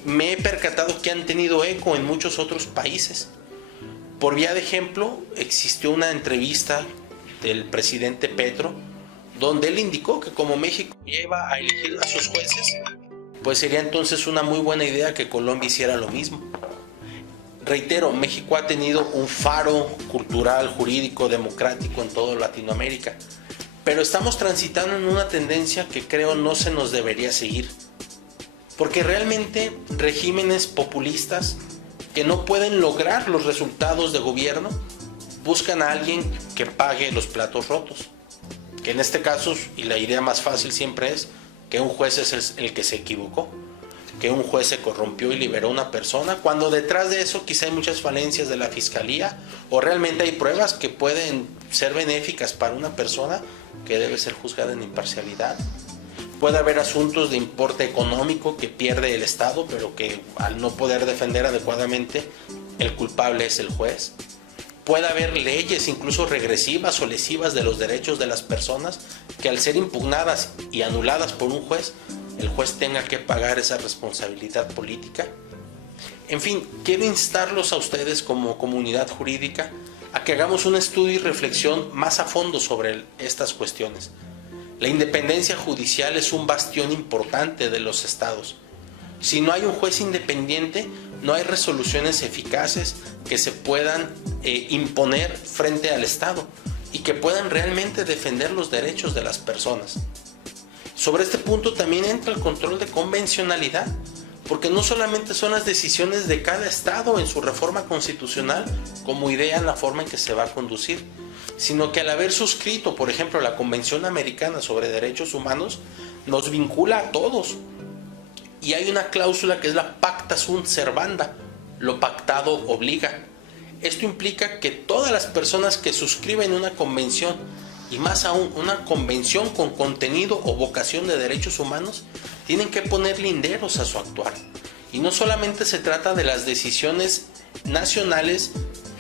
me he percatado que han tenido eco en muchos otros países. Por vía de ejemplo, existió una entrevista del presidente Petro donde él indicó que como México iba a elegir a sus jueces, pues sería entonces una muy buena idea que Colombia hiciera lo mismo. Reitero, México ha tenido un faro cultural, jurídico, democrático en toda Latinoamérica, pero estamos transitando en una tendencia que creo no se nos debería seguir, porque realmente regímenes populistas que no pueden lograr los resultados de gobierno buscan a alguien que pague los platos rotos, que en este caso, y la idea más fácil siempre es que un juez es el que se equivocó, que un juez se corrompió y liberó a una persona, cuando detrás de eso quizá hay muchas falencias de la fiscalía o realmente hay pruebas que pueden ser benéficas para una persona que debe ser juzgada en imparcialidad. Puede haber asuntos de importe económico que pierde el Estado, pero que al no poder defender adecuadamente, el culpable es el juez. Puede haber leyes incluso regresivas o lesivas de los derechos de las personas que al ser impugnadas y anuladas por un juez, el juez tenga que pagar esa responsabilidad política. En fin, quiero instarlos a ustedes como comunidad jurídica a que hagamos un estudio y reflexión más a fondo sobre estas cuestiones. La independencia judicial es un bastión importante de los estados. Si no hay un juez independiente, no hay resoluciones eficaces que se puedan imponer frente al Estado y que puedan realmente defender los derechos de las personas. Sobre este punto también entra el control de convencionalidad, porque no solamente son las decisiones de cada estado en su reforma constitucional como idean la forma en que se va a conducir, sino que al haber suscrito, por ejemplo, la Convención Americana sobre Derechos Humanos, nos vincula a todos. Y hay una cláusula que es la pacta sunt servanda, lo pactado obliga. Esto implica que todas las personas que suscriben una convención, y más aún una convención con contenido o vocación de derechos humanos, tienen que poner linderos a su actuar. Y no solamente se trata de las decisiones nacionales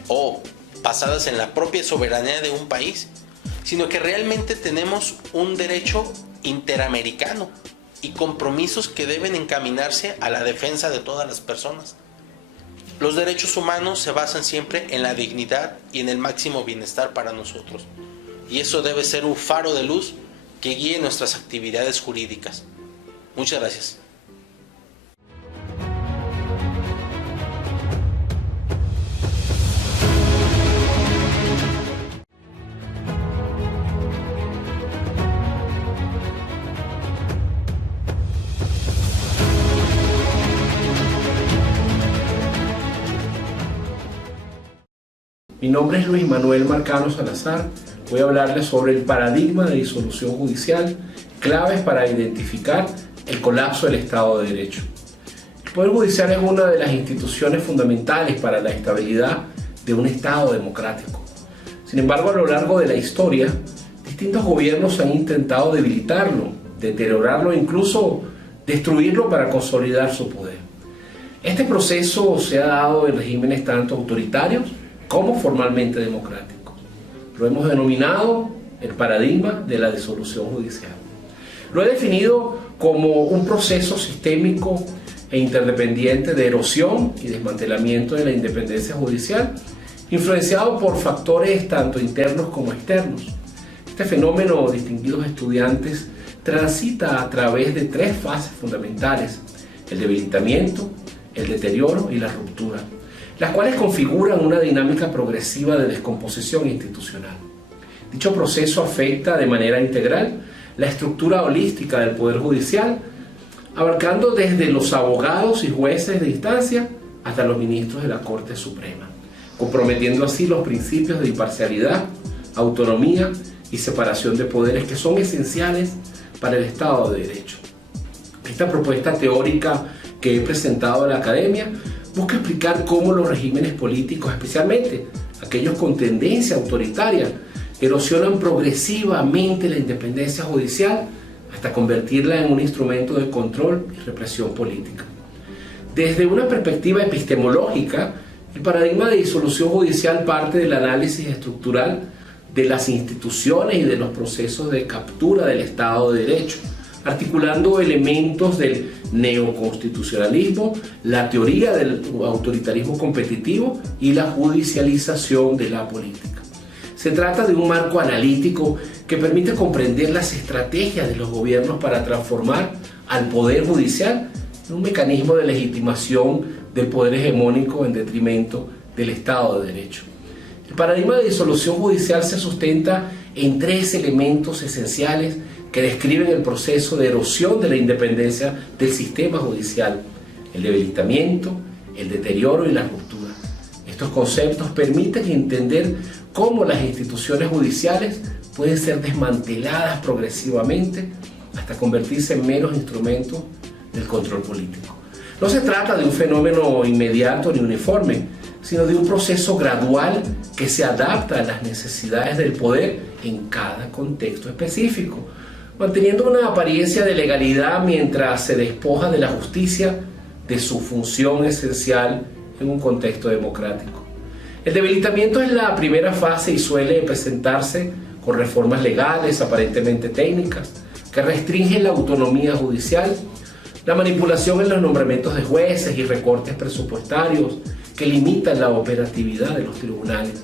o basadas en la propia soberanía de un país, sino que realmente tenemos un derecho interamericano y compromisos que deben encaminarse a la defensa de todas las personas. Los derechos humanos se basan siempre en la dignidad y en el máximo bienestar para nosotros. Y eso debe ser un faro de luz que guíe nuestras actividades jurídicas. Muchas gracias. Mi nombre es Luis Manuel Marcano Salazar. Voy a hablarles sobre el paradigma de disolución judicial, claves para identificar el colapso del Estado de Derecho. El Poder Judicial es una de las instituciones fundamentales para la estabilidad de un Estado democrático. Sin embargo, a lo largo de la historia, distintos gobiernos han intentado debilitarlo, deteriorarlo e incluso destruirlo para consolidar su poder. Este proceso se ha dado en regímenes tanto autoritarios como formalmente democráticos. Lo hemos denominado el paradigma de la disolución judicial. Lo he definido como un proceso sistémico e interdependiente de erosión y desmantelamiento de la independencia judicial, influenciado por factores tanto internos como externos. Este fenómeno, distinguidos estudiantes, transita a través de tres fases fundamentales: el debilitamiento, el deterioro y la ruptura, las cuales configuran una dinámica progresiva de descomposición institucional. Dicho proceso afecta de manera integral la estructura holística del Poder Judicial, abarcando desde los abogados y jueces de instancia hasta los ministros de la Corte Suprema, comprometiendo así los principios de imparcialidad, autonomía y separación de poderes que son esenciales para el Estado de Derecho. Esta propuesta teórica que he presentado a la academia busca explicar cómo los regímenes políticos, especialmente aquellos con tendencia autoritaria, erosionan progresivamente la independencia judicial hasta convertirla en un instrumento de control y represión política. Desde una perspectiva epistemológica, el paradigma de disolución judicial parte del análisis estructural de las instituciones y de los procesos de captura del Estado de Derecho, articulando elementos del neoconstitucionalismo, la teoría del autoritarismo competitivo y la judicialización de la política. Se trata de un marco analítico que permite comprender las estrategias de los gobiernos para transformar al Poder Judicial en un mecanismo de legitimación del poder hegemónico en detrimento del Estado de Derecho. El paradigma de disolución judicial se sustenta en tres elementos esenciales que describen el proceso de erosión de la independencia del sistema judicial: el debilitamiento, el deterioro y la ruptura. Estos conceptos permiten entender cómo las instituciones judiciales pueden ser desmanteladas progresivamente hasta convertirse en meros instrumentos del control político. No se trata de un fenómeno inmediato ni uniforme, sino de un proceso gradual que se adapta a las necesidades del poder en cada contexto específico, manteniendo una apariencia de legalidad mientras se despoja de la justicia de su función esencial en un contexto democrático. El debilitamiento es la primera fase y suele presentarse con reformas legales aparentemente técnicas que restringen la autonomía judicial, la manipulación en los nombramientos de jueces y recortes presupuestarios que limitan la operatividad de los tribunales.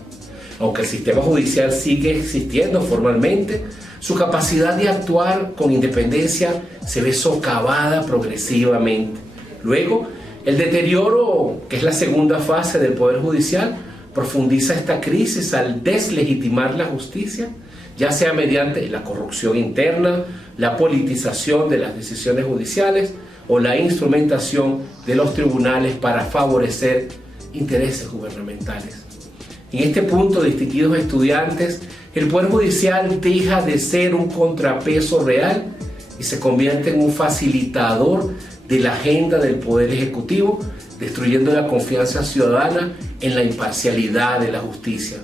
Aunque el sistema judicial sigue existiendo formalmente, su capacidad de actuar con independencia se ve socavada progresivamente. Luego, el deterioro, que es la segunda fase del Poder Judicial, profundiza esta crisis al deslegitimar la justicia, ya sea mediante la corrupción interna, la politización de las decisiones judiciales o la instrumentación de los tribunales para favorecer intereses gubernamentales. En este punto, distinguidos estudiantes, el Poder Judicial deja de ser un contrapeso real y se convierte en un facilitador de la agenda del Poder Ejecutivo, destruyendo la confianza ciudadana en la imparcialidad de la justicia.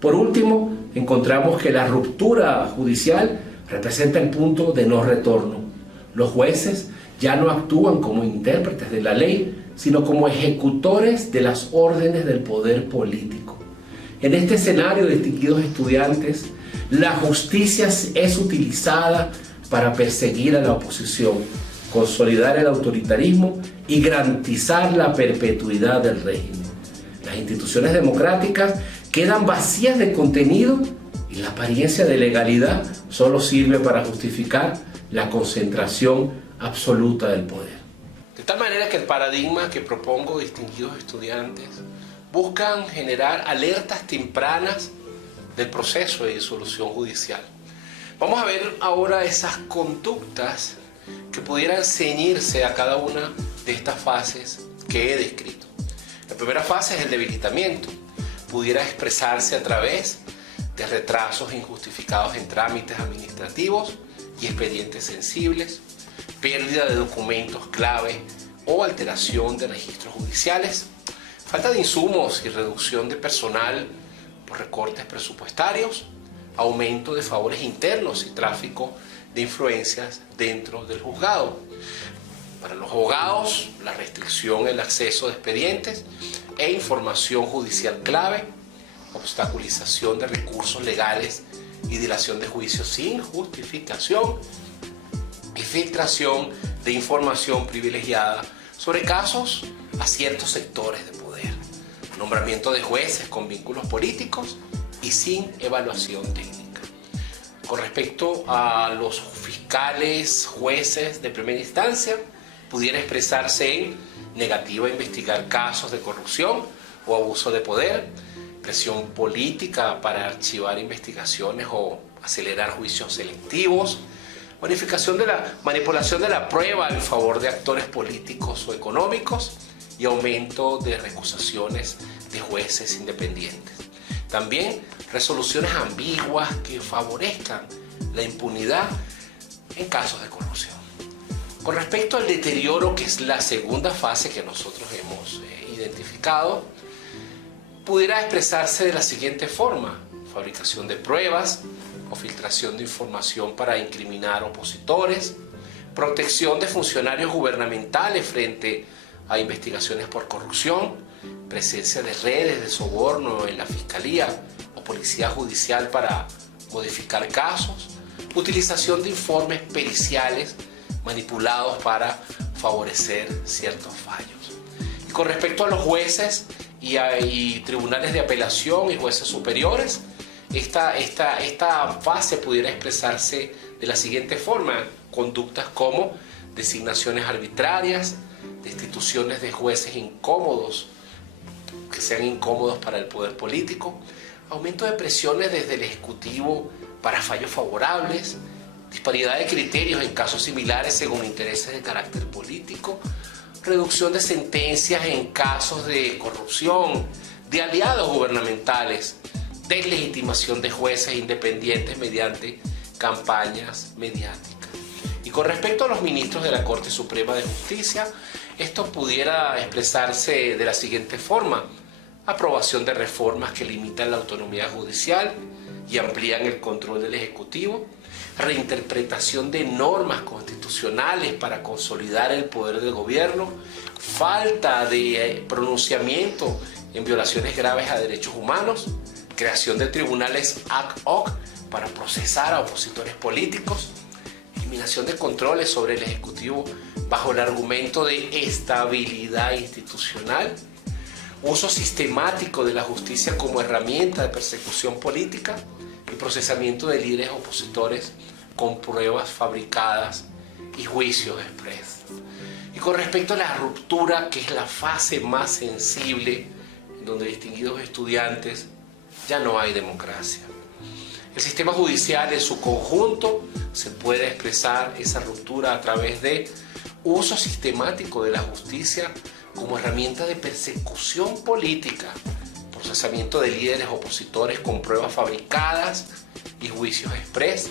Por último, encontramos que la ruptura judicial representa el punto de no retorno. Los jueces ya no actúan como intérpretes de la ley, sino como ejecutores de las órdenes del poder político. En este escenario, distinguidos estudiantes, la justicia es utilizada para perseguir a la oposición, consolidar el autoritarismo y garantizar la perpetuidad del régimen. Las instituciones democráticas quedan vacías de contenido y la apariencia de legalidad solo sirve para justificar la concentración absoluta del poder. De tal manera que el paradigma que propongo, distinguidos estudiantes, buscan generar alertas tempranas del proceso de disolución judicial. Vamos a ver ahora esas conductas que pudieran ceñirse a cada una de estas fases que he descrito. La primera fase es el debilitamiento. Pudiera expresarse a través de retrasos injustificados en trámites administrativos y expedientes sensibles, pérdida de documentos clave o alteración de registros judiciales, falta de insumos y reducción de personal por recortes presupuestarios, aumento de favores internos y tráfico de influencias dentro del juzgado. Para los abogados, la restricción en el acceso de expedientes e información judicial clave, obstaculización de recursos legales y dilación de juicios sin justificación, y filtración de información privilegiada sobre casos a ciertos sectores de poder, nombramiento de jueces con vínculos políticos y sin evaluación técnica. Con respecto a los fiscales, jueces de primera instancia, pudiera expresarse en negativa a investigar casos de corrupción o abuso de poder, presión política para archivar investigaciones o acelerar juicios selectivos, manipulación de la prueba en favor de actores políticos o económicos y aumento de recusaciones de jueces independientes. También resoluciones ambiguas que favorezcan la impunidad en casos de corrupción. Con respecto al deterioro, que es la segunda fase que nosotros hemos identificado, pudiera expresarse de la siguiente forma: fabricación de pruebas o filtración de información para incriminar opositores, protección de funcionarios gubernamentales frente a investigaciones por corrupción, presencia de redes de soborno en la Fiscalía o Policía Judicial para modificar casos, utilización de informes periciales manipulados para favorecer ciertos fallos. Y con respecto a los jueces y tribunales de apelación y jueces superiores, esta fase pudiera expresarse de la siguiente forma: conductas como designaciones arbitrarias, destituciones de jueces incómodos, que sean incómodos para el poder político, aumento de presiones desde el Ejecutivo para fallos favorables, disparidad de criterios en casos similares según intereses de carácter político, reducción de sentencias en casos de corrupción, de aliados gubernamentales, deslegitimación de jueces independientes mediante campañas mediáticas. Y con respecto a los ministros de la Corte Suprema de Justicia, esto pudiera expresarse de la siguiente forma: aprobación de reformas que limitan la autonomía judicial y amplían el control del Ejecutivo, reinterpretación de normas constitucionales para consolidar el poder del gobierno, falta de pronunciamiento en violaciones graves a derechos humanos, creación de tribunales ad hoc para procesar a opositores políticos, eliminación de controles sobre el Ejecutivo bajo el argumento de estabilidad institucional, uso sistemático de la justicia como herramienta de persecución política y procesamiento de líderes opositores con pruebas fabricadas y juicios express. Y con respecto a la ruptura, que es la fase más sensible, en donde, distinguidos estudiantes, ya no hay democracia. El sistema judicial en su conjunto se puede expresar esa ruptura a través de uso sistemático de la justicia como herramienta de persecución política, procesamiento de líderes opositores con pruebas fabricadas y juicios express,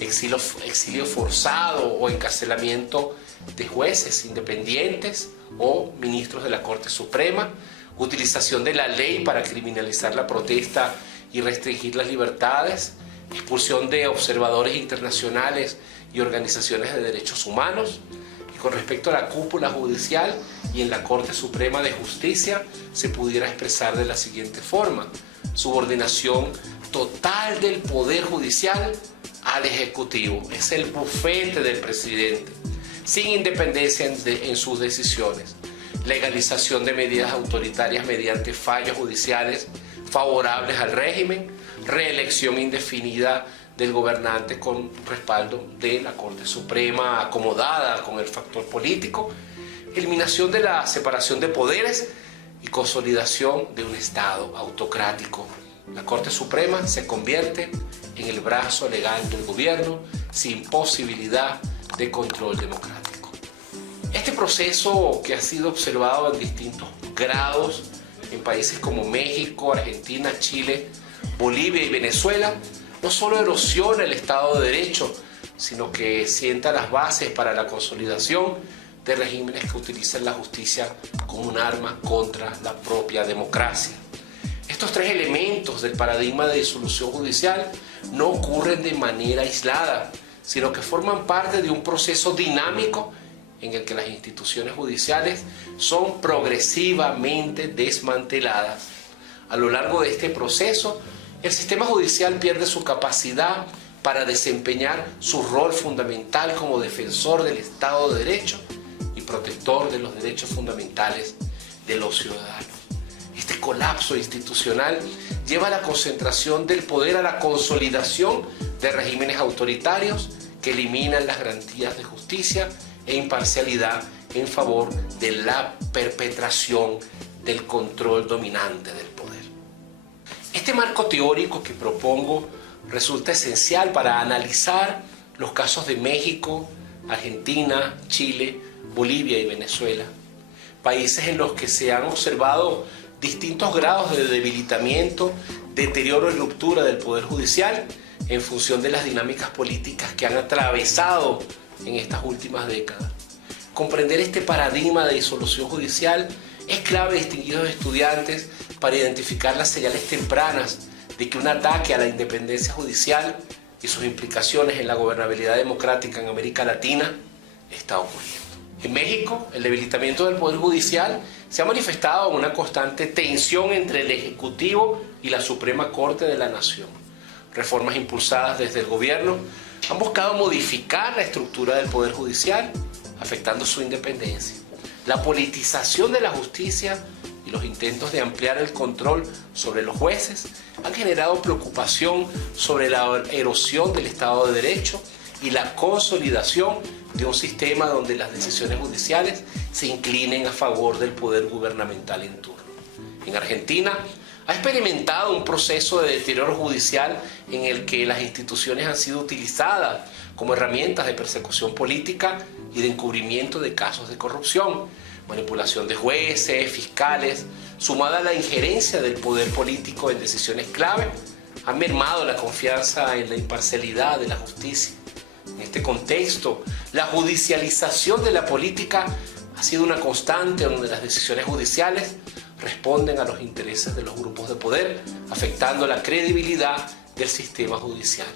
exilio forzado o encarcelamiento de jueces independientes o ministros de la Corte Suprema, utilización de la ley para criminalizar la protesta y restringir las libertades, expulsión de observadores internacionales y organizaciones de derechos humanos. Y con respecto a la cúpula judicial y en la Corte Suprema de Justicia, se pudiera expresar de la siguiente forma: subordinación total del Poder Judicial al Ejecutivo. Es el bufete del presidente, sin independencia en sus decisiones. Legalización de medidas autoritarias mediante fallos judiciales favorables al régimen, reelección indefinida del gobernante con respaldo de la Corte Suprema acomodada con el factor político, eliminación de la separación de poderes y consolidación de un Estado autocrático. La Corte Suprema se convierte en el brazo legal del gobierno sin posibilidad de control democrático. Este proceso, que ha sido observado en distintos grados en países como México, Argentina, Chile, Bolivia y Venezuela, no solo erosiona el Estado de Derecho, sino que sienta las bases para la consolidación de regímenes que utilizan la justicia como un arma contra la propia democracia. Estos tres elementos del paradigma de disolución judicial no ocurren de manera aislada, sino que forman parte de un proceso dinámico en el que las instituciones judiciales son progresivamente desmanteladas. A lo largo de este proceso, el sistema judicial pierde su capacidad para desempeñar su rol fundamental como defensor del Estado de Derecho y protector de los derechos fundamentales de los ciudadanos. Este colapso institucional lleva a la concentración del poder a la consolidación de regímenes autoritarios que eliminan las garantías de justicia e imparcialidad en favor de la perpetración del control dominante del poder. Este marco teórico que propongo resulta esencial para analizar los casos de México, Argentina, Chile, Bolivia y Venezuela, países en los que se han observado distintos grados de debilitamiento, deterioro y ruptura del Poder Judicial en función de las dinámicas políticas que han atravesado en estas últimas décadas. Comprender este paradigma de disolución judicial es clave, distinguidos estudiantes, para identificar las señales tempranas de que un ataque a la independencia judicial y sus implicaciones en la gobernabilidad democrática en América Latina está ocurriendo. En México, el debilitamiento del Poder Judicial se ha manifestado en una constante tensión entre el Ejecutivo y la Suprema Corte de la Nación. Reformas impulsadas desde el gobierno han buscado modificar la estructura del Poder Judicial, afectando su independencia. La politización de la justicia y los intentos de ampliar el control sobre los jueces han generado preocupación sobre la erosión del Estado de Derecho y la consolidación de un sistema donde las decisiones judiciales se inclinen a favor del poder gubernamental en turno. En Argentina ha experimentado un proceso de deterioro judicial en el que las instituciones han sido utilizadas como herramientas de persecución política y de encubrimiento de casos de corrupción, manipulación de jueces, fiscales, sumada a la injerencia del poder político en decisiones clave, han mermado la confianza en la imparcialidad de la justicia. En este contexto, la judicialización de la política ha sido una constante donde las decisiones judiciales responden a los intereses de los grupos de poder, afectando la credibilidad del sistema judicial.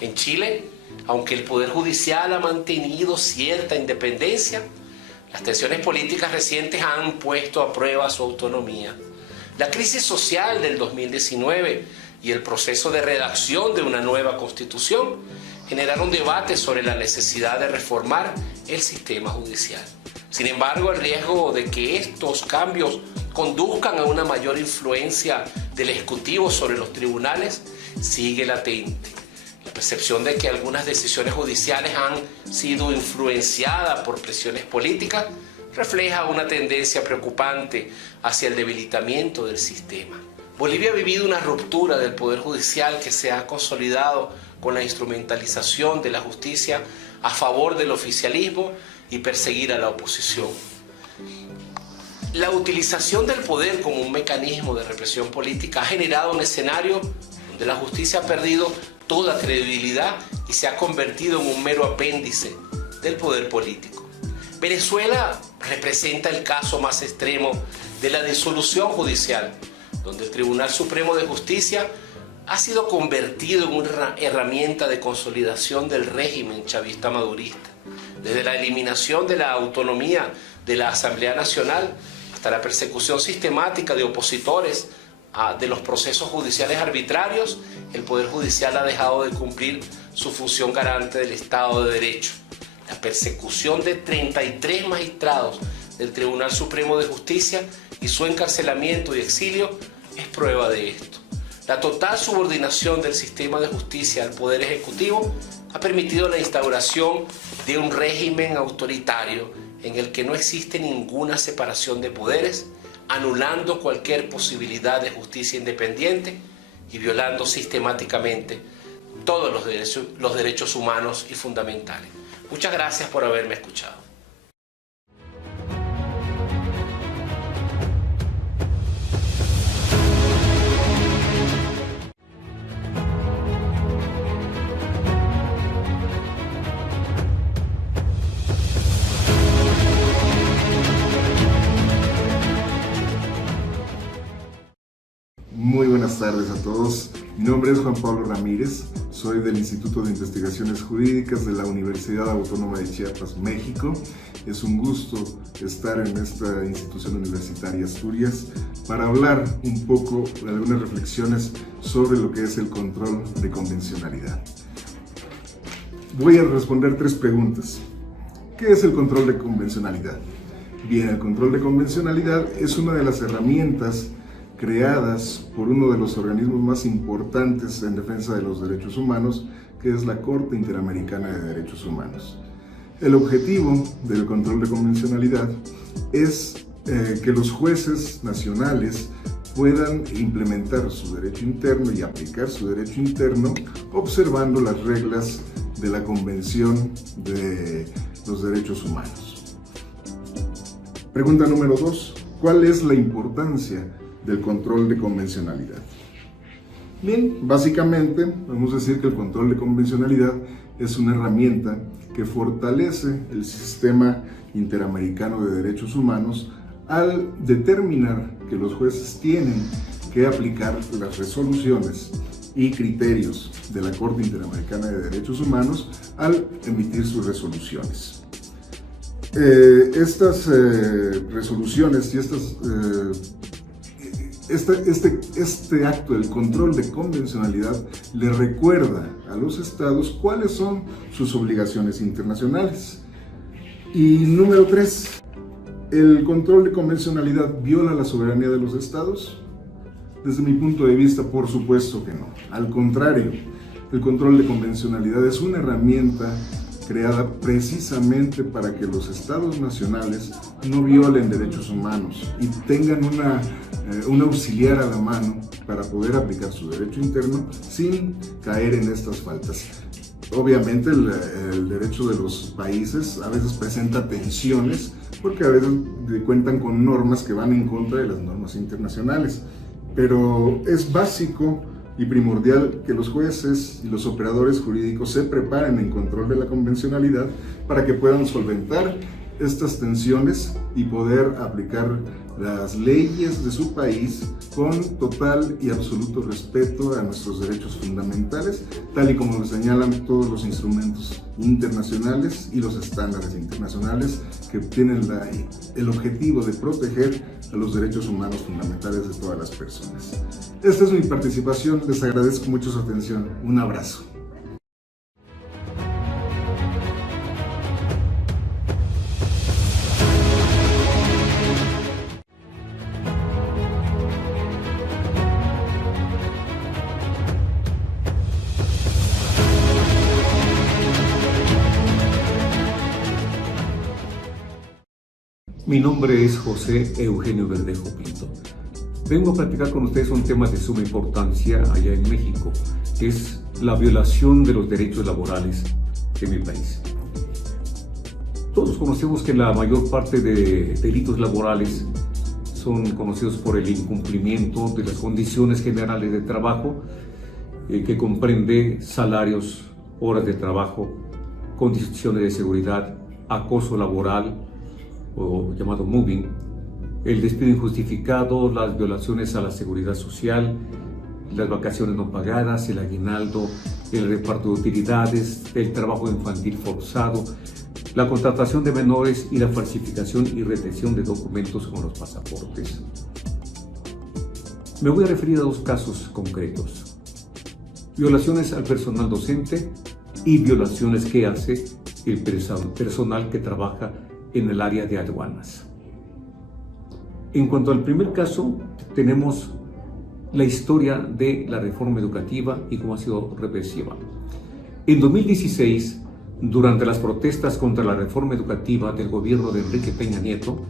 En Chile, aunque el Poder Judicial ha mantenido cierta independencia, las tensiones políticas recientes han puesto a prueba su autonomía. La crisis social del 2019 y el proceso de redacción de una nueva constitución generaron debates sobre la necesidad de reformar el sistema judicial. Sin embargo, el riesgo de que estos cambios conduzcan a una mayor influencia del Ejecutivo sobre los tribunales sigue latente. La percepción de que algunas decisiones judiciales han sido influenciadas por presiones políticas refleja una tendencia preocupante hacia el debilitamiento del sistema. Bolivia ha vivido una ruptura del Poder Judicial que se ha consolidado con la instrumentalización de la justicia a favor del oficialismo y perseguir a la oposición. La utilización del poder como un mecanismo de represión política ha generado un escenario donde la justicia ha perdido toda credibilidad y se ha convertido en un mero apéndice del poder político. Venezuela representa el caso más extremo de la disolución judicial, donde el Tribunal Supremo de Justicia ha sido convertido en una herramienta de consolidación del régimen chavista madurista, desde la eliminación de la autonomía de la Asamblea Nacional hasta la persecución sistemática de opositores de los procesos judiciales arbitrarios. El Poder Judicial ha dejado de cumplir su función garante del Estado de Derecho. La persecución de 33 magistrados del Tribunal Supremo de Justicia y su encarcelamiento y exilio es prueba de esto. La total subordinación del sistema de justicia al Poder Ejecutivo ha permitido la instauración de un régimen autoritario en el que no existe ninguna separación de poderes, anulando cualquier posibilidad de justicia independiente y violando sistemáticamente todos los derechos humanos y fundamentales. Muchas gracias por haberme escuchado. Muy buenas tardes a todos. Mi nombre es Juan Pablo Ramírez, soy del Instituto de Investigaciones Jurídicas de la Universidad Autónoma de Chiapas, México. Es un gusto estar en esta institución universitaria Asturias para hablar un poco de algunas reflexiones sobre lo que es el control de convencionalidad. Voy a responder 3 preguntas. ¿Qué es el control de convencionalidad? Bien, el control de convencionalidad es una de las herramientas creadas por uno de los organismos más importantes en defensa de los derechos humanos, que es la Corte Interamericana de Derechos Humanos. El objetivo del control de convencionalidad es que los jueces nacionales puedan implementar su derecho interno y aplicar su derecho interno observando las reglas de la Convención de los Derechos Humanos. Pregunta número 2. ¿Cuál es la importancia del control de convencionalidad? Bien, básicamente podemos decir que el control de convencionalidad es una herramienta que fortalece el sistema interamericano de derechos humanos al determinar que los jueces tienen que aplicar las resoluciones y criterios de la Corte Interamericana de Derechos Humanos al emitir sus resoluciones. Estas resoluciones y este acto del control de convencionalidad le recuerda a los estados cuáles son sus obligaciones internacionales. Y número 3, ¿el control de convencionalidad viola la soberanía de los estados? Desde mi punto de vista, por supuesto que no. Al contrario, el control de convencionalidad es una herramienta creada precisamente para que los estados nacionales no violen derechos humanos y tengan un auxiliar a la mano para poder aplicar su derecho interno sin caer en estas faltas. Obviamente el derecho de los países a veces presenta tensiones porque a veces cuentan con normas que van en contra de las normas internacionales, pero es básico y primordial que los jueces y los operadores jurídicos se preparen en control de la convencionalidad para que puedan solventar estas tensiones y poder aplicar las leyes de su país con total y absoluto respeto a nuestros derechos fundamentales, tal y como lo señalan todos los instrumentos internacionales y los estándares internacionales que tienen el objetivo de proteger a los derechos humanos fundamentales de todas las personas. Esta es mi participación, les agradezco mucho su atención. Un abrazo. Mi nombre es José Eugenio Verdejo Pinto. Vengo a platicar con ustedes un tema de suma importancia allá en México, que es la violación de los derechos laborales en mi país. Todos conocemos que la mayor parte de delitos laborales son conocidos por el incumplimiento de las condiciones generales de trabajo, que comprende salarios, horas de trabajo, condiciones de seguridad, acoso laboral, o llamado mobbing, el despido injustificado, las violaciones a la seguridad social, las vacaciones no pagadas, el aguinaldo, el reparto de utilidades, el trabajo infantil forzado, la contratación de menores y la falsificación y retención de documentos como los pasaportes. Me voy a referir a dos casos concretos: violaciones al personal docente y violaciones que hace el personal que trabaja en el área de aduanas. En cuanto al primer caso, tenemos la historia de la reforma educativa y cómo ha sido represiva. En 2016, durante las protestas contra la reforma educativa del gobierno de Enrique Peña Nieto,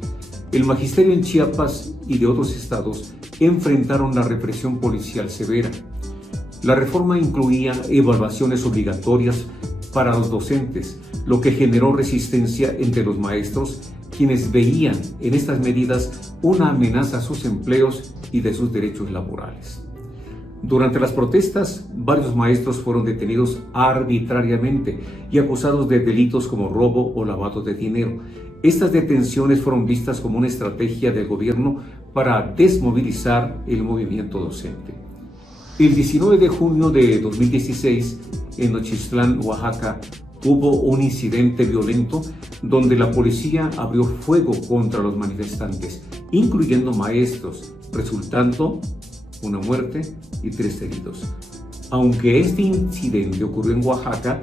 el magisterio en Chiapas y de otros estados enfrentaron la represión policial severa. La reforma incluía evaluaciones obligatorias para los docentes, lo que generó resistencia entre los maestros, quienes veían en estas medidas una amenaza a sus empleos y de sus derechos laborales. Durante las protestas, varios maestros fueron detenidos arbitrariamente y acusados de delitos como robo o lavado de dinero. Estas detenciones fueron vistas como una estrategia del gobierno para desmovilizar el movimiento docente. El 19 de junio de 2016, en Nochistlán, Oaxaca, hubo un incidente violento donde la policía abrió fuego contra los manifestantes, incluyendo maestros, resultando una muerte y 3 heridos. Aunque este incidente ocurrió en Oaxaca,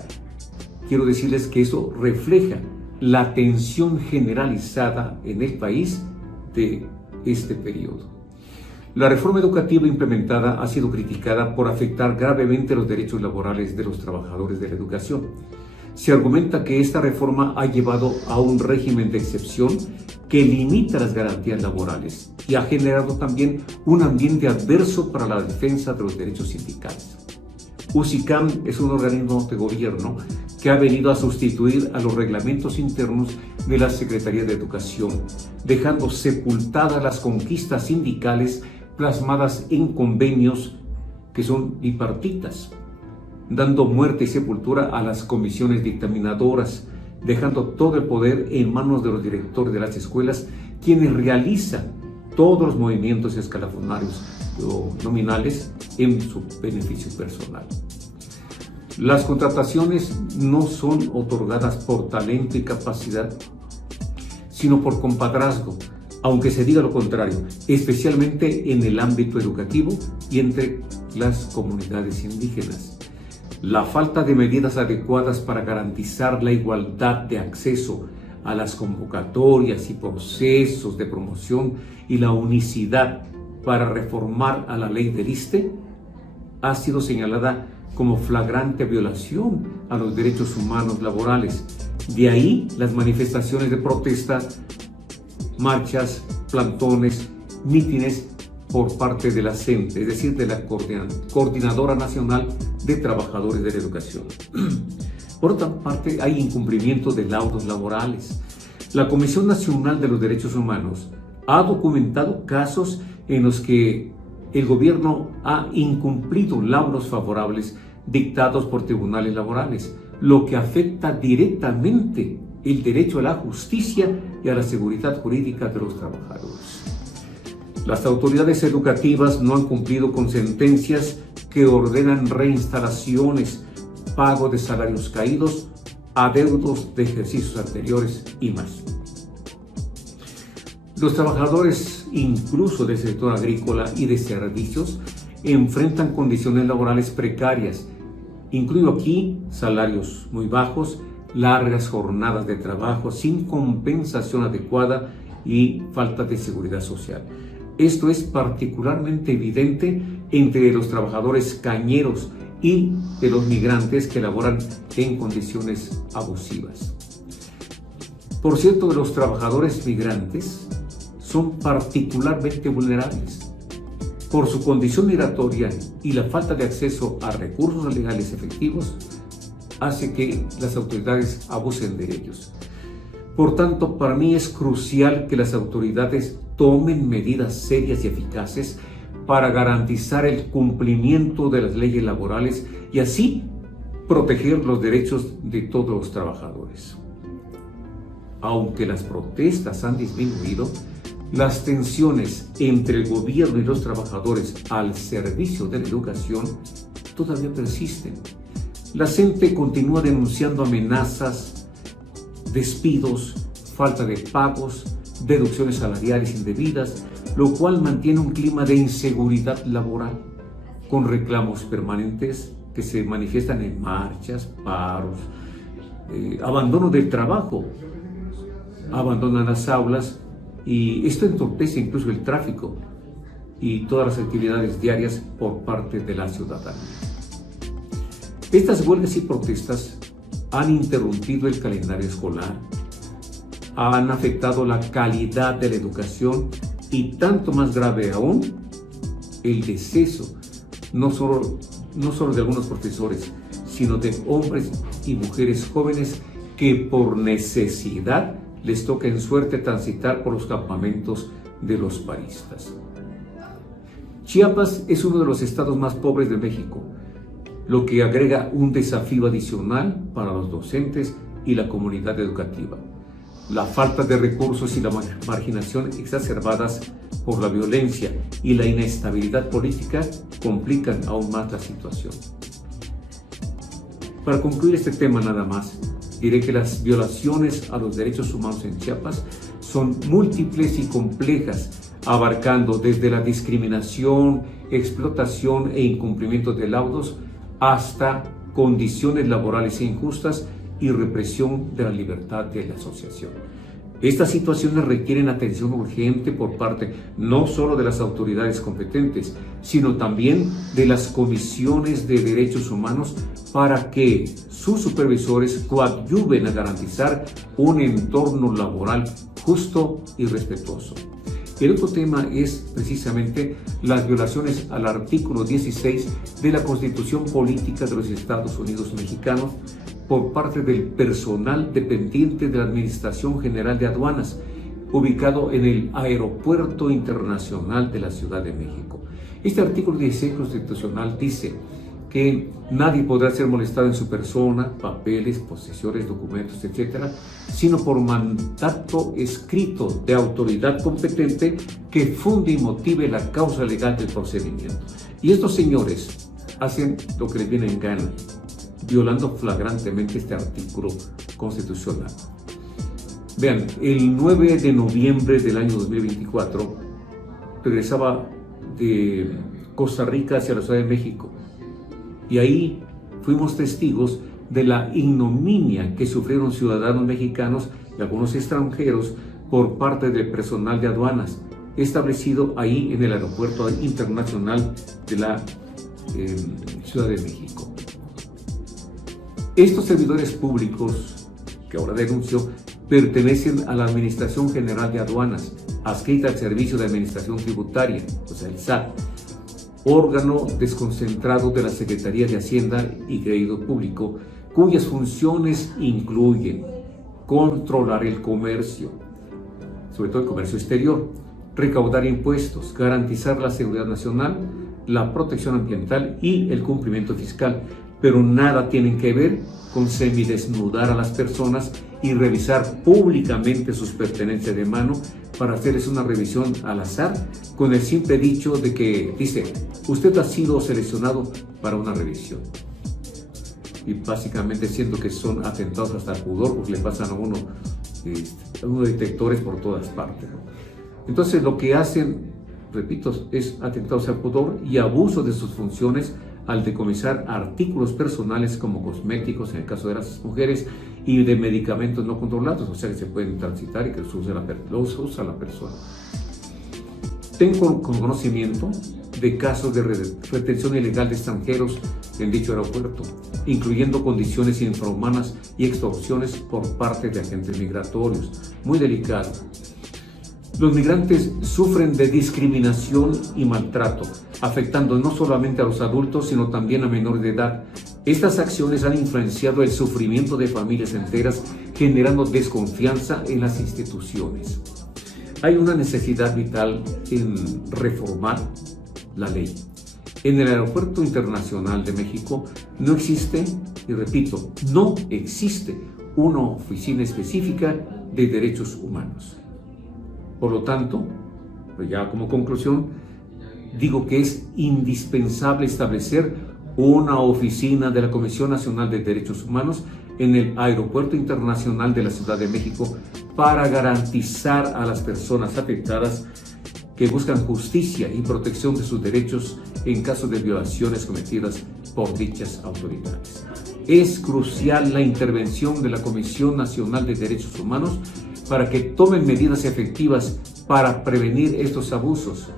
quiero decirles que eso refleja la tensión generalizada en el país de este periodo. La reforma educativa implementada ha sido criticada por afectar gravemente los derechos laborales de los trabajadores de la educación. Se argumenta que esta reforma ha llevado a un régimen de excepción que limita las garantías laborales y ha generado también un ambiente adverso para la defensa de los derechos sindicales. UCICAM es un organismo de gobierno que ha venido a sustituir a los reglamentos internos de la Secretaría de Educación, dejando sepultadas las conquistas sindicales plasmadas en convenios que son bipartitas, dando muerte y sepultura a las comisiones dictaminadoras, dejando todo el poder en manos de los directores de las escuelas, quienes realizan todos los movimientos escalafonarios o nominales en su beneficio personal. Las contrataciones no son otorgadas por talento y capacidad, sino por compadrazgo, aunque se diga lo contrario, especialmente en el ámbito educativo y entre las comunidades indígenas. La falta de medidas adecuadas para garantizar la igualdad de acceso a las convocatorias y procesos de promoción y la unicidad para reformar a la ley del ISSSTE ha sido señalada como flagrante violación a los derechos humanos laborales. De ahí las manifestaciones de protesta, marchas, plantones, mítines por parte de la CENTE, es decir, de la Coordinadora Nacional de Trabajadores de la Educación. Por otra parte, hay incumplimiento de laudos laborales. La Comisión Nacional de los Derechos Humanos ha documentado casos en los que el gobierno ha incumplido laudos favorables dictados por tribunales laborales, lo que afecta directamente el derecho a la justicia y a la seguridad jurídica de los trabajadores. Las autoridades educativas no han cumplido con sentencias que ordenan reinstalaciones, pago de salarios caídos, adeudos de ejercicios anteriores y más. Los trabajadores, incluso del sector agrícola y de servicios, enfrentan condiciones laborales precarias. Incluyo aquí salarios muy bajos, largas jornadas de trabajo sin compensación adecuada y falta de seguridad social. Esto es particularmente evidente entre los trabajadores cañeros y de los migrantes que laboran en condiciones abusivas. Por cierto, los trabajadores migrantes son particularmente vulnerables. Por su condición migratoria y la falta de acceso a recursos legales efectivos, hace que las autoridades abusen de ellos. Por tanto, para mí es crucial que las autoridades tomen medidas serias y eficaces para garantizar el cumplimiento de las leyes laborales y así proteger los derechos de todos los trabajadores. Aunque las protestas han disminuido, las tensiones entre el gobierno y los trabajadores al servicio de la educación todavía persisten. La CENTE continúa denunciando amenazas, despidos, falta de pagos, deducciones salariales indebidas, lo cual mantiene un clima de inseguridad laboral, con reclamos permanentes que se manifiestan en marchas, paros, abandono del trabajo, abandonan las aulas y esto entorpece incluso el tráfico y todas las actividades diarias por parte de la ciudadanía. Estas huelgas y protestas han interrumpido el calendario escolar, han afectado la calidad de la educación y, tanto más grave aún, el deceso no solo de algunos profesores, sino de hombres y mujeres jóvenes que por necesidad les toca en suerte transitar por los campamentos de los paristas. Chiapas es uno de los estados más pobres de México, lo que agrega un desafío adicional para los docentes y la comunidad educativa. La falta de recursos y la marginación exacerbadas por la violencia y la inestabilidad política complican aún más la situación. Para concluir este tema nada más, diré que las violaciones a los derechos humanos en Chiapas son múltiples y complejas, abarcando desde la discriminación, explotación e incumplimiento de laudos hasta condiciones laborales injustas y represión de la libertad de la asociación. Estas situaciones requieren atención urgente por parte no solo de las autoridades competentes, sino también de las comisiones de derechos humanos para que sus supervisores coadyuven a garantizar un entorno laboral justo y respetuoso. El otro tema es precisamente las violaciones al artículo 16 de la Constitución Política de los Estados Unidos Mexicanos por parte del personal dependiente de la Administración General de Aduanas, ubicado en el Aeropuerto Internacional de la Ciudad de México. Este artículo 16 constitucional dice que nadie podrá ser molestado en su persona, papeles, posesiones, documentos, etc., sino por mandato escrito de autoridad competente que funde y motive la causa legal del procedimiento. Y estos señores hacen lo que les viene en gana, violando flagrantemente este artículo constitucional. Vean, el 9 de noviembre del año 2024 regresaba de Costa Rica hacia la Ciudad de México y ahí fuimos testigos de la ignominia que sufrieron ciudadanos mexicanos y algunos extranjeros por parte del personal de aduanas establecido ahí en el Aeropuerto Internacional de la Ciudad de México. Estos servidores públicos, que ahora denuncio, pertenecen a la Administración General de Aduanas, adscrita al Servicio de Administración Tributaria, o sea, el SAT, órgano desconcentrado de la Secretaría de Hacienda y Crédito Público, cuyas funciones incluyen controlar el comercio, sobre todo el comercio exterior, recaudar impuestos, garantizar la seguridad nacional, la protección ambiental y el cumplimiento fiscal, pero nada tienen que ver con semidesnudar a las personas y revisar públicamente sus pertenencias de mano para hacerles una revisión al azar con el simple dicho de que dice, usted ha sido seleccionado para una revisión. Y básicamente siendo que son atentados hasta el pudor, porque le pasan a uno detectores por todas partes. Entonces lo que hacen, repito, es atentados al pudor y abuso de sus funciones al decomisar artículos personales como cosméticos en el caso de las mujeres y de medicamentos no controlados, o sea que se pueden transitar y que los usa la persona. Tengo conocimiento de casos de retención ilegal de extranjeros en dicho aeropuerto, incluyendo condiciones infrahumanas y extorsiones por parte de agentes migratorios. Muy delicado. Los migrantes sufren de discriminación y maltrato, afectando no solamente a los adultos, sino también a menores de edad. Estas acciones han influenciado el sufrimiento de familias enteras, generando desconfianza en las instituciones. Hay una necesidad vital en reformar la ley. En el Aeropuerto Internacional de México no existe, y repito, no existe una oficina específica de derechos humanos. Por lo tanto, pues ya como conclusión, digo que es indispensable establecer una oficina de la Comisión Nacional de Derechos Humanos en el Aeropuerto Internacional de la Ciudad de México para garantizar a las personas afectadas que buscan justicia y protección de sus derechos en caso de violaciones cometidas por dichas autoridades. Es crucial la intervención de la Comisión Nacional de Derechos Humanos para que tomen medidas efectivas para prevenir estos abusos.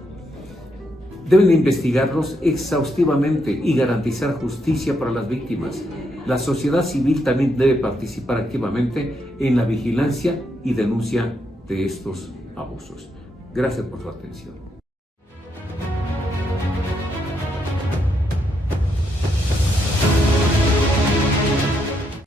Deben investigarlos exhaustivamente y garantizar justicia para las víctimas. La sociedad civil también debe participar activamente en la vigilancia y denuncia de estos abusos. Gracias por su atención.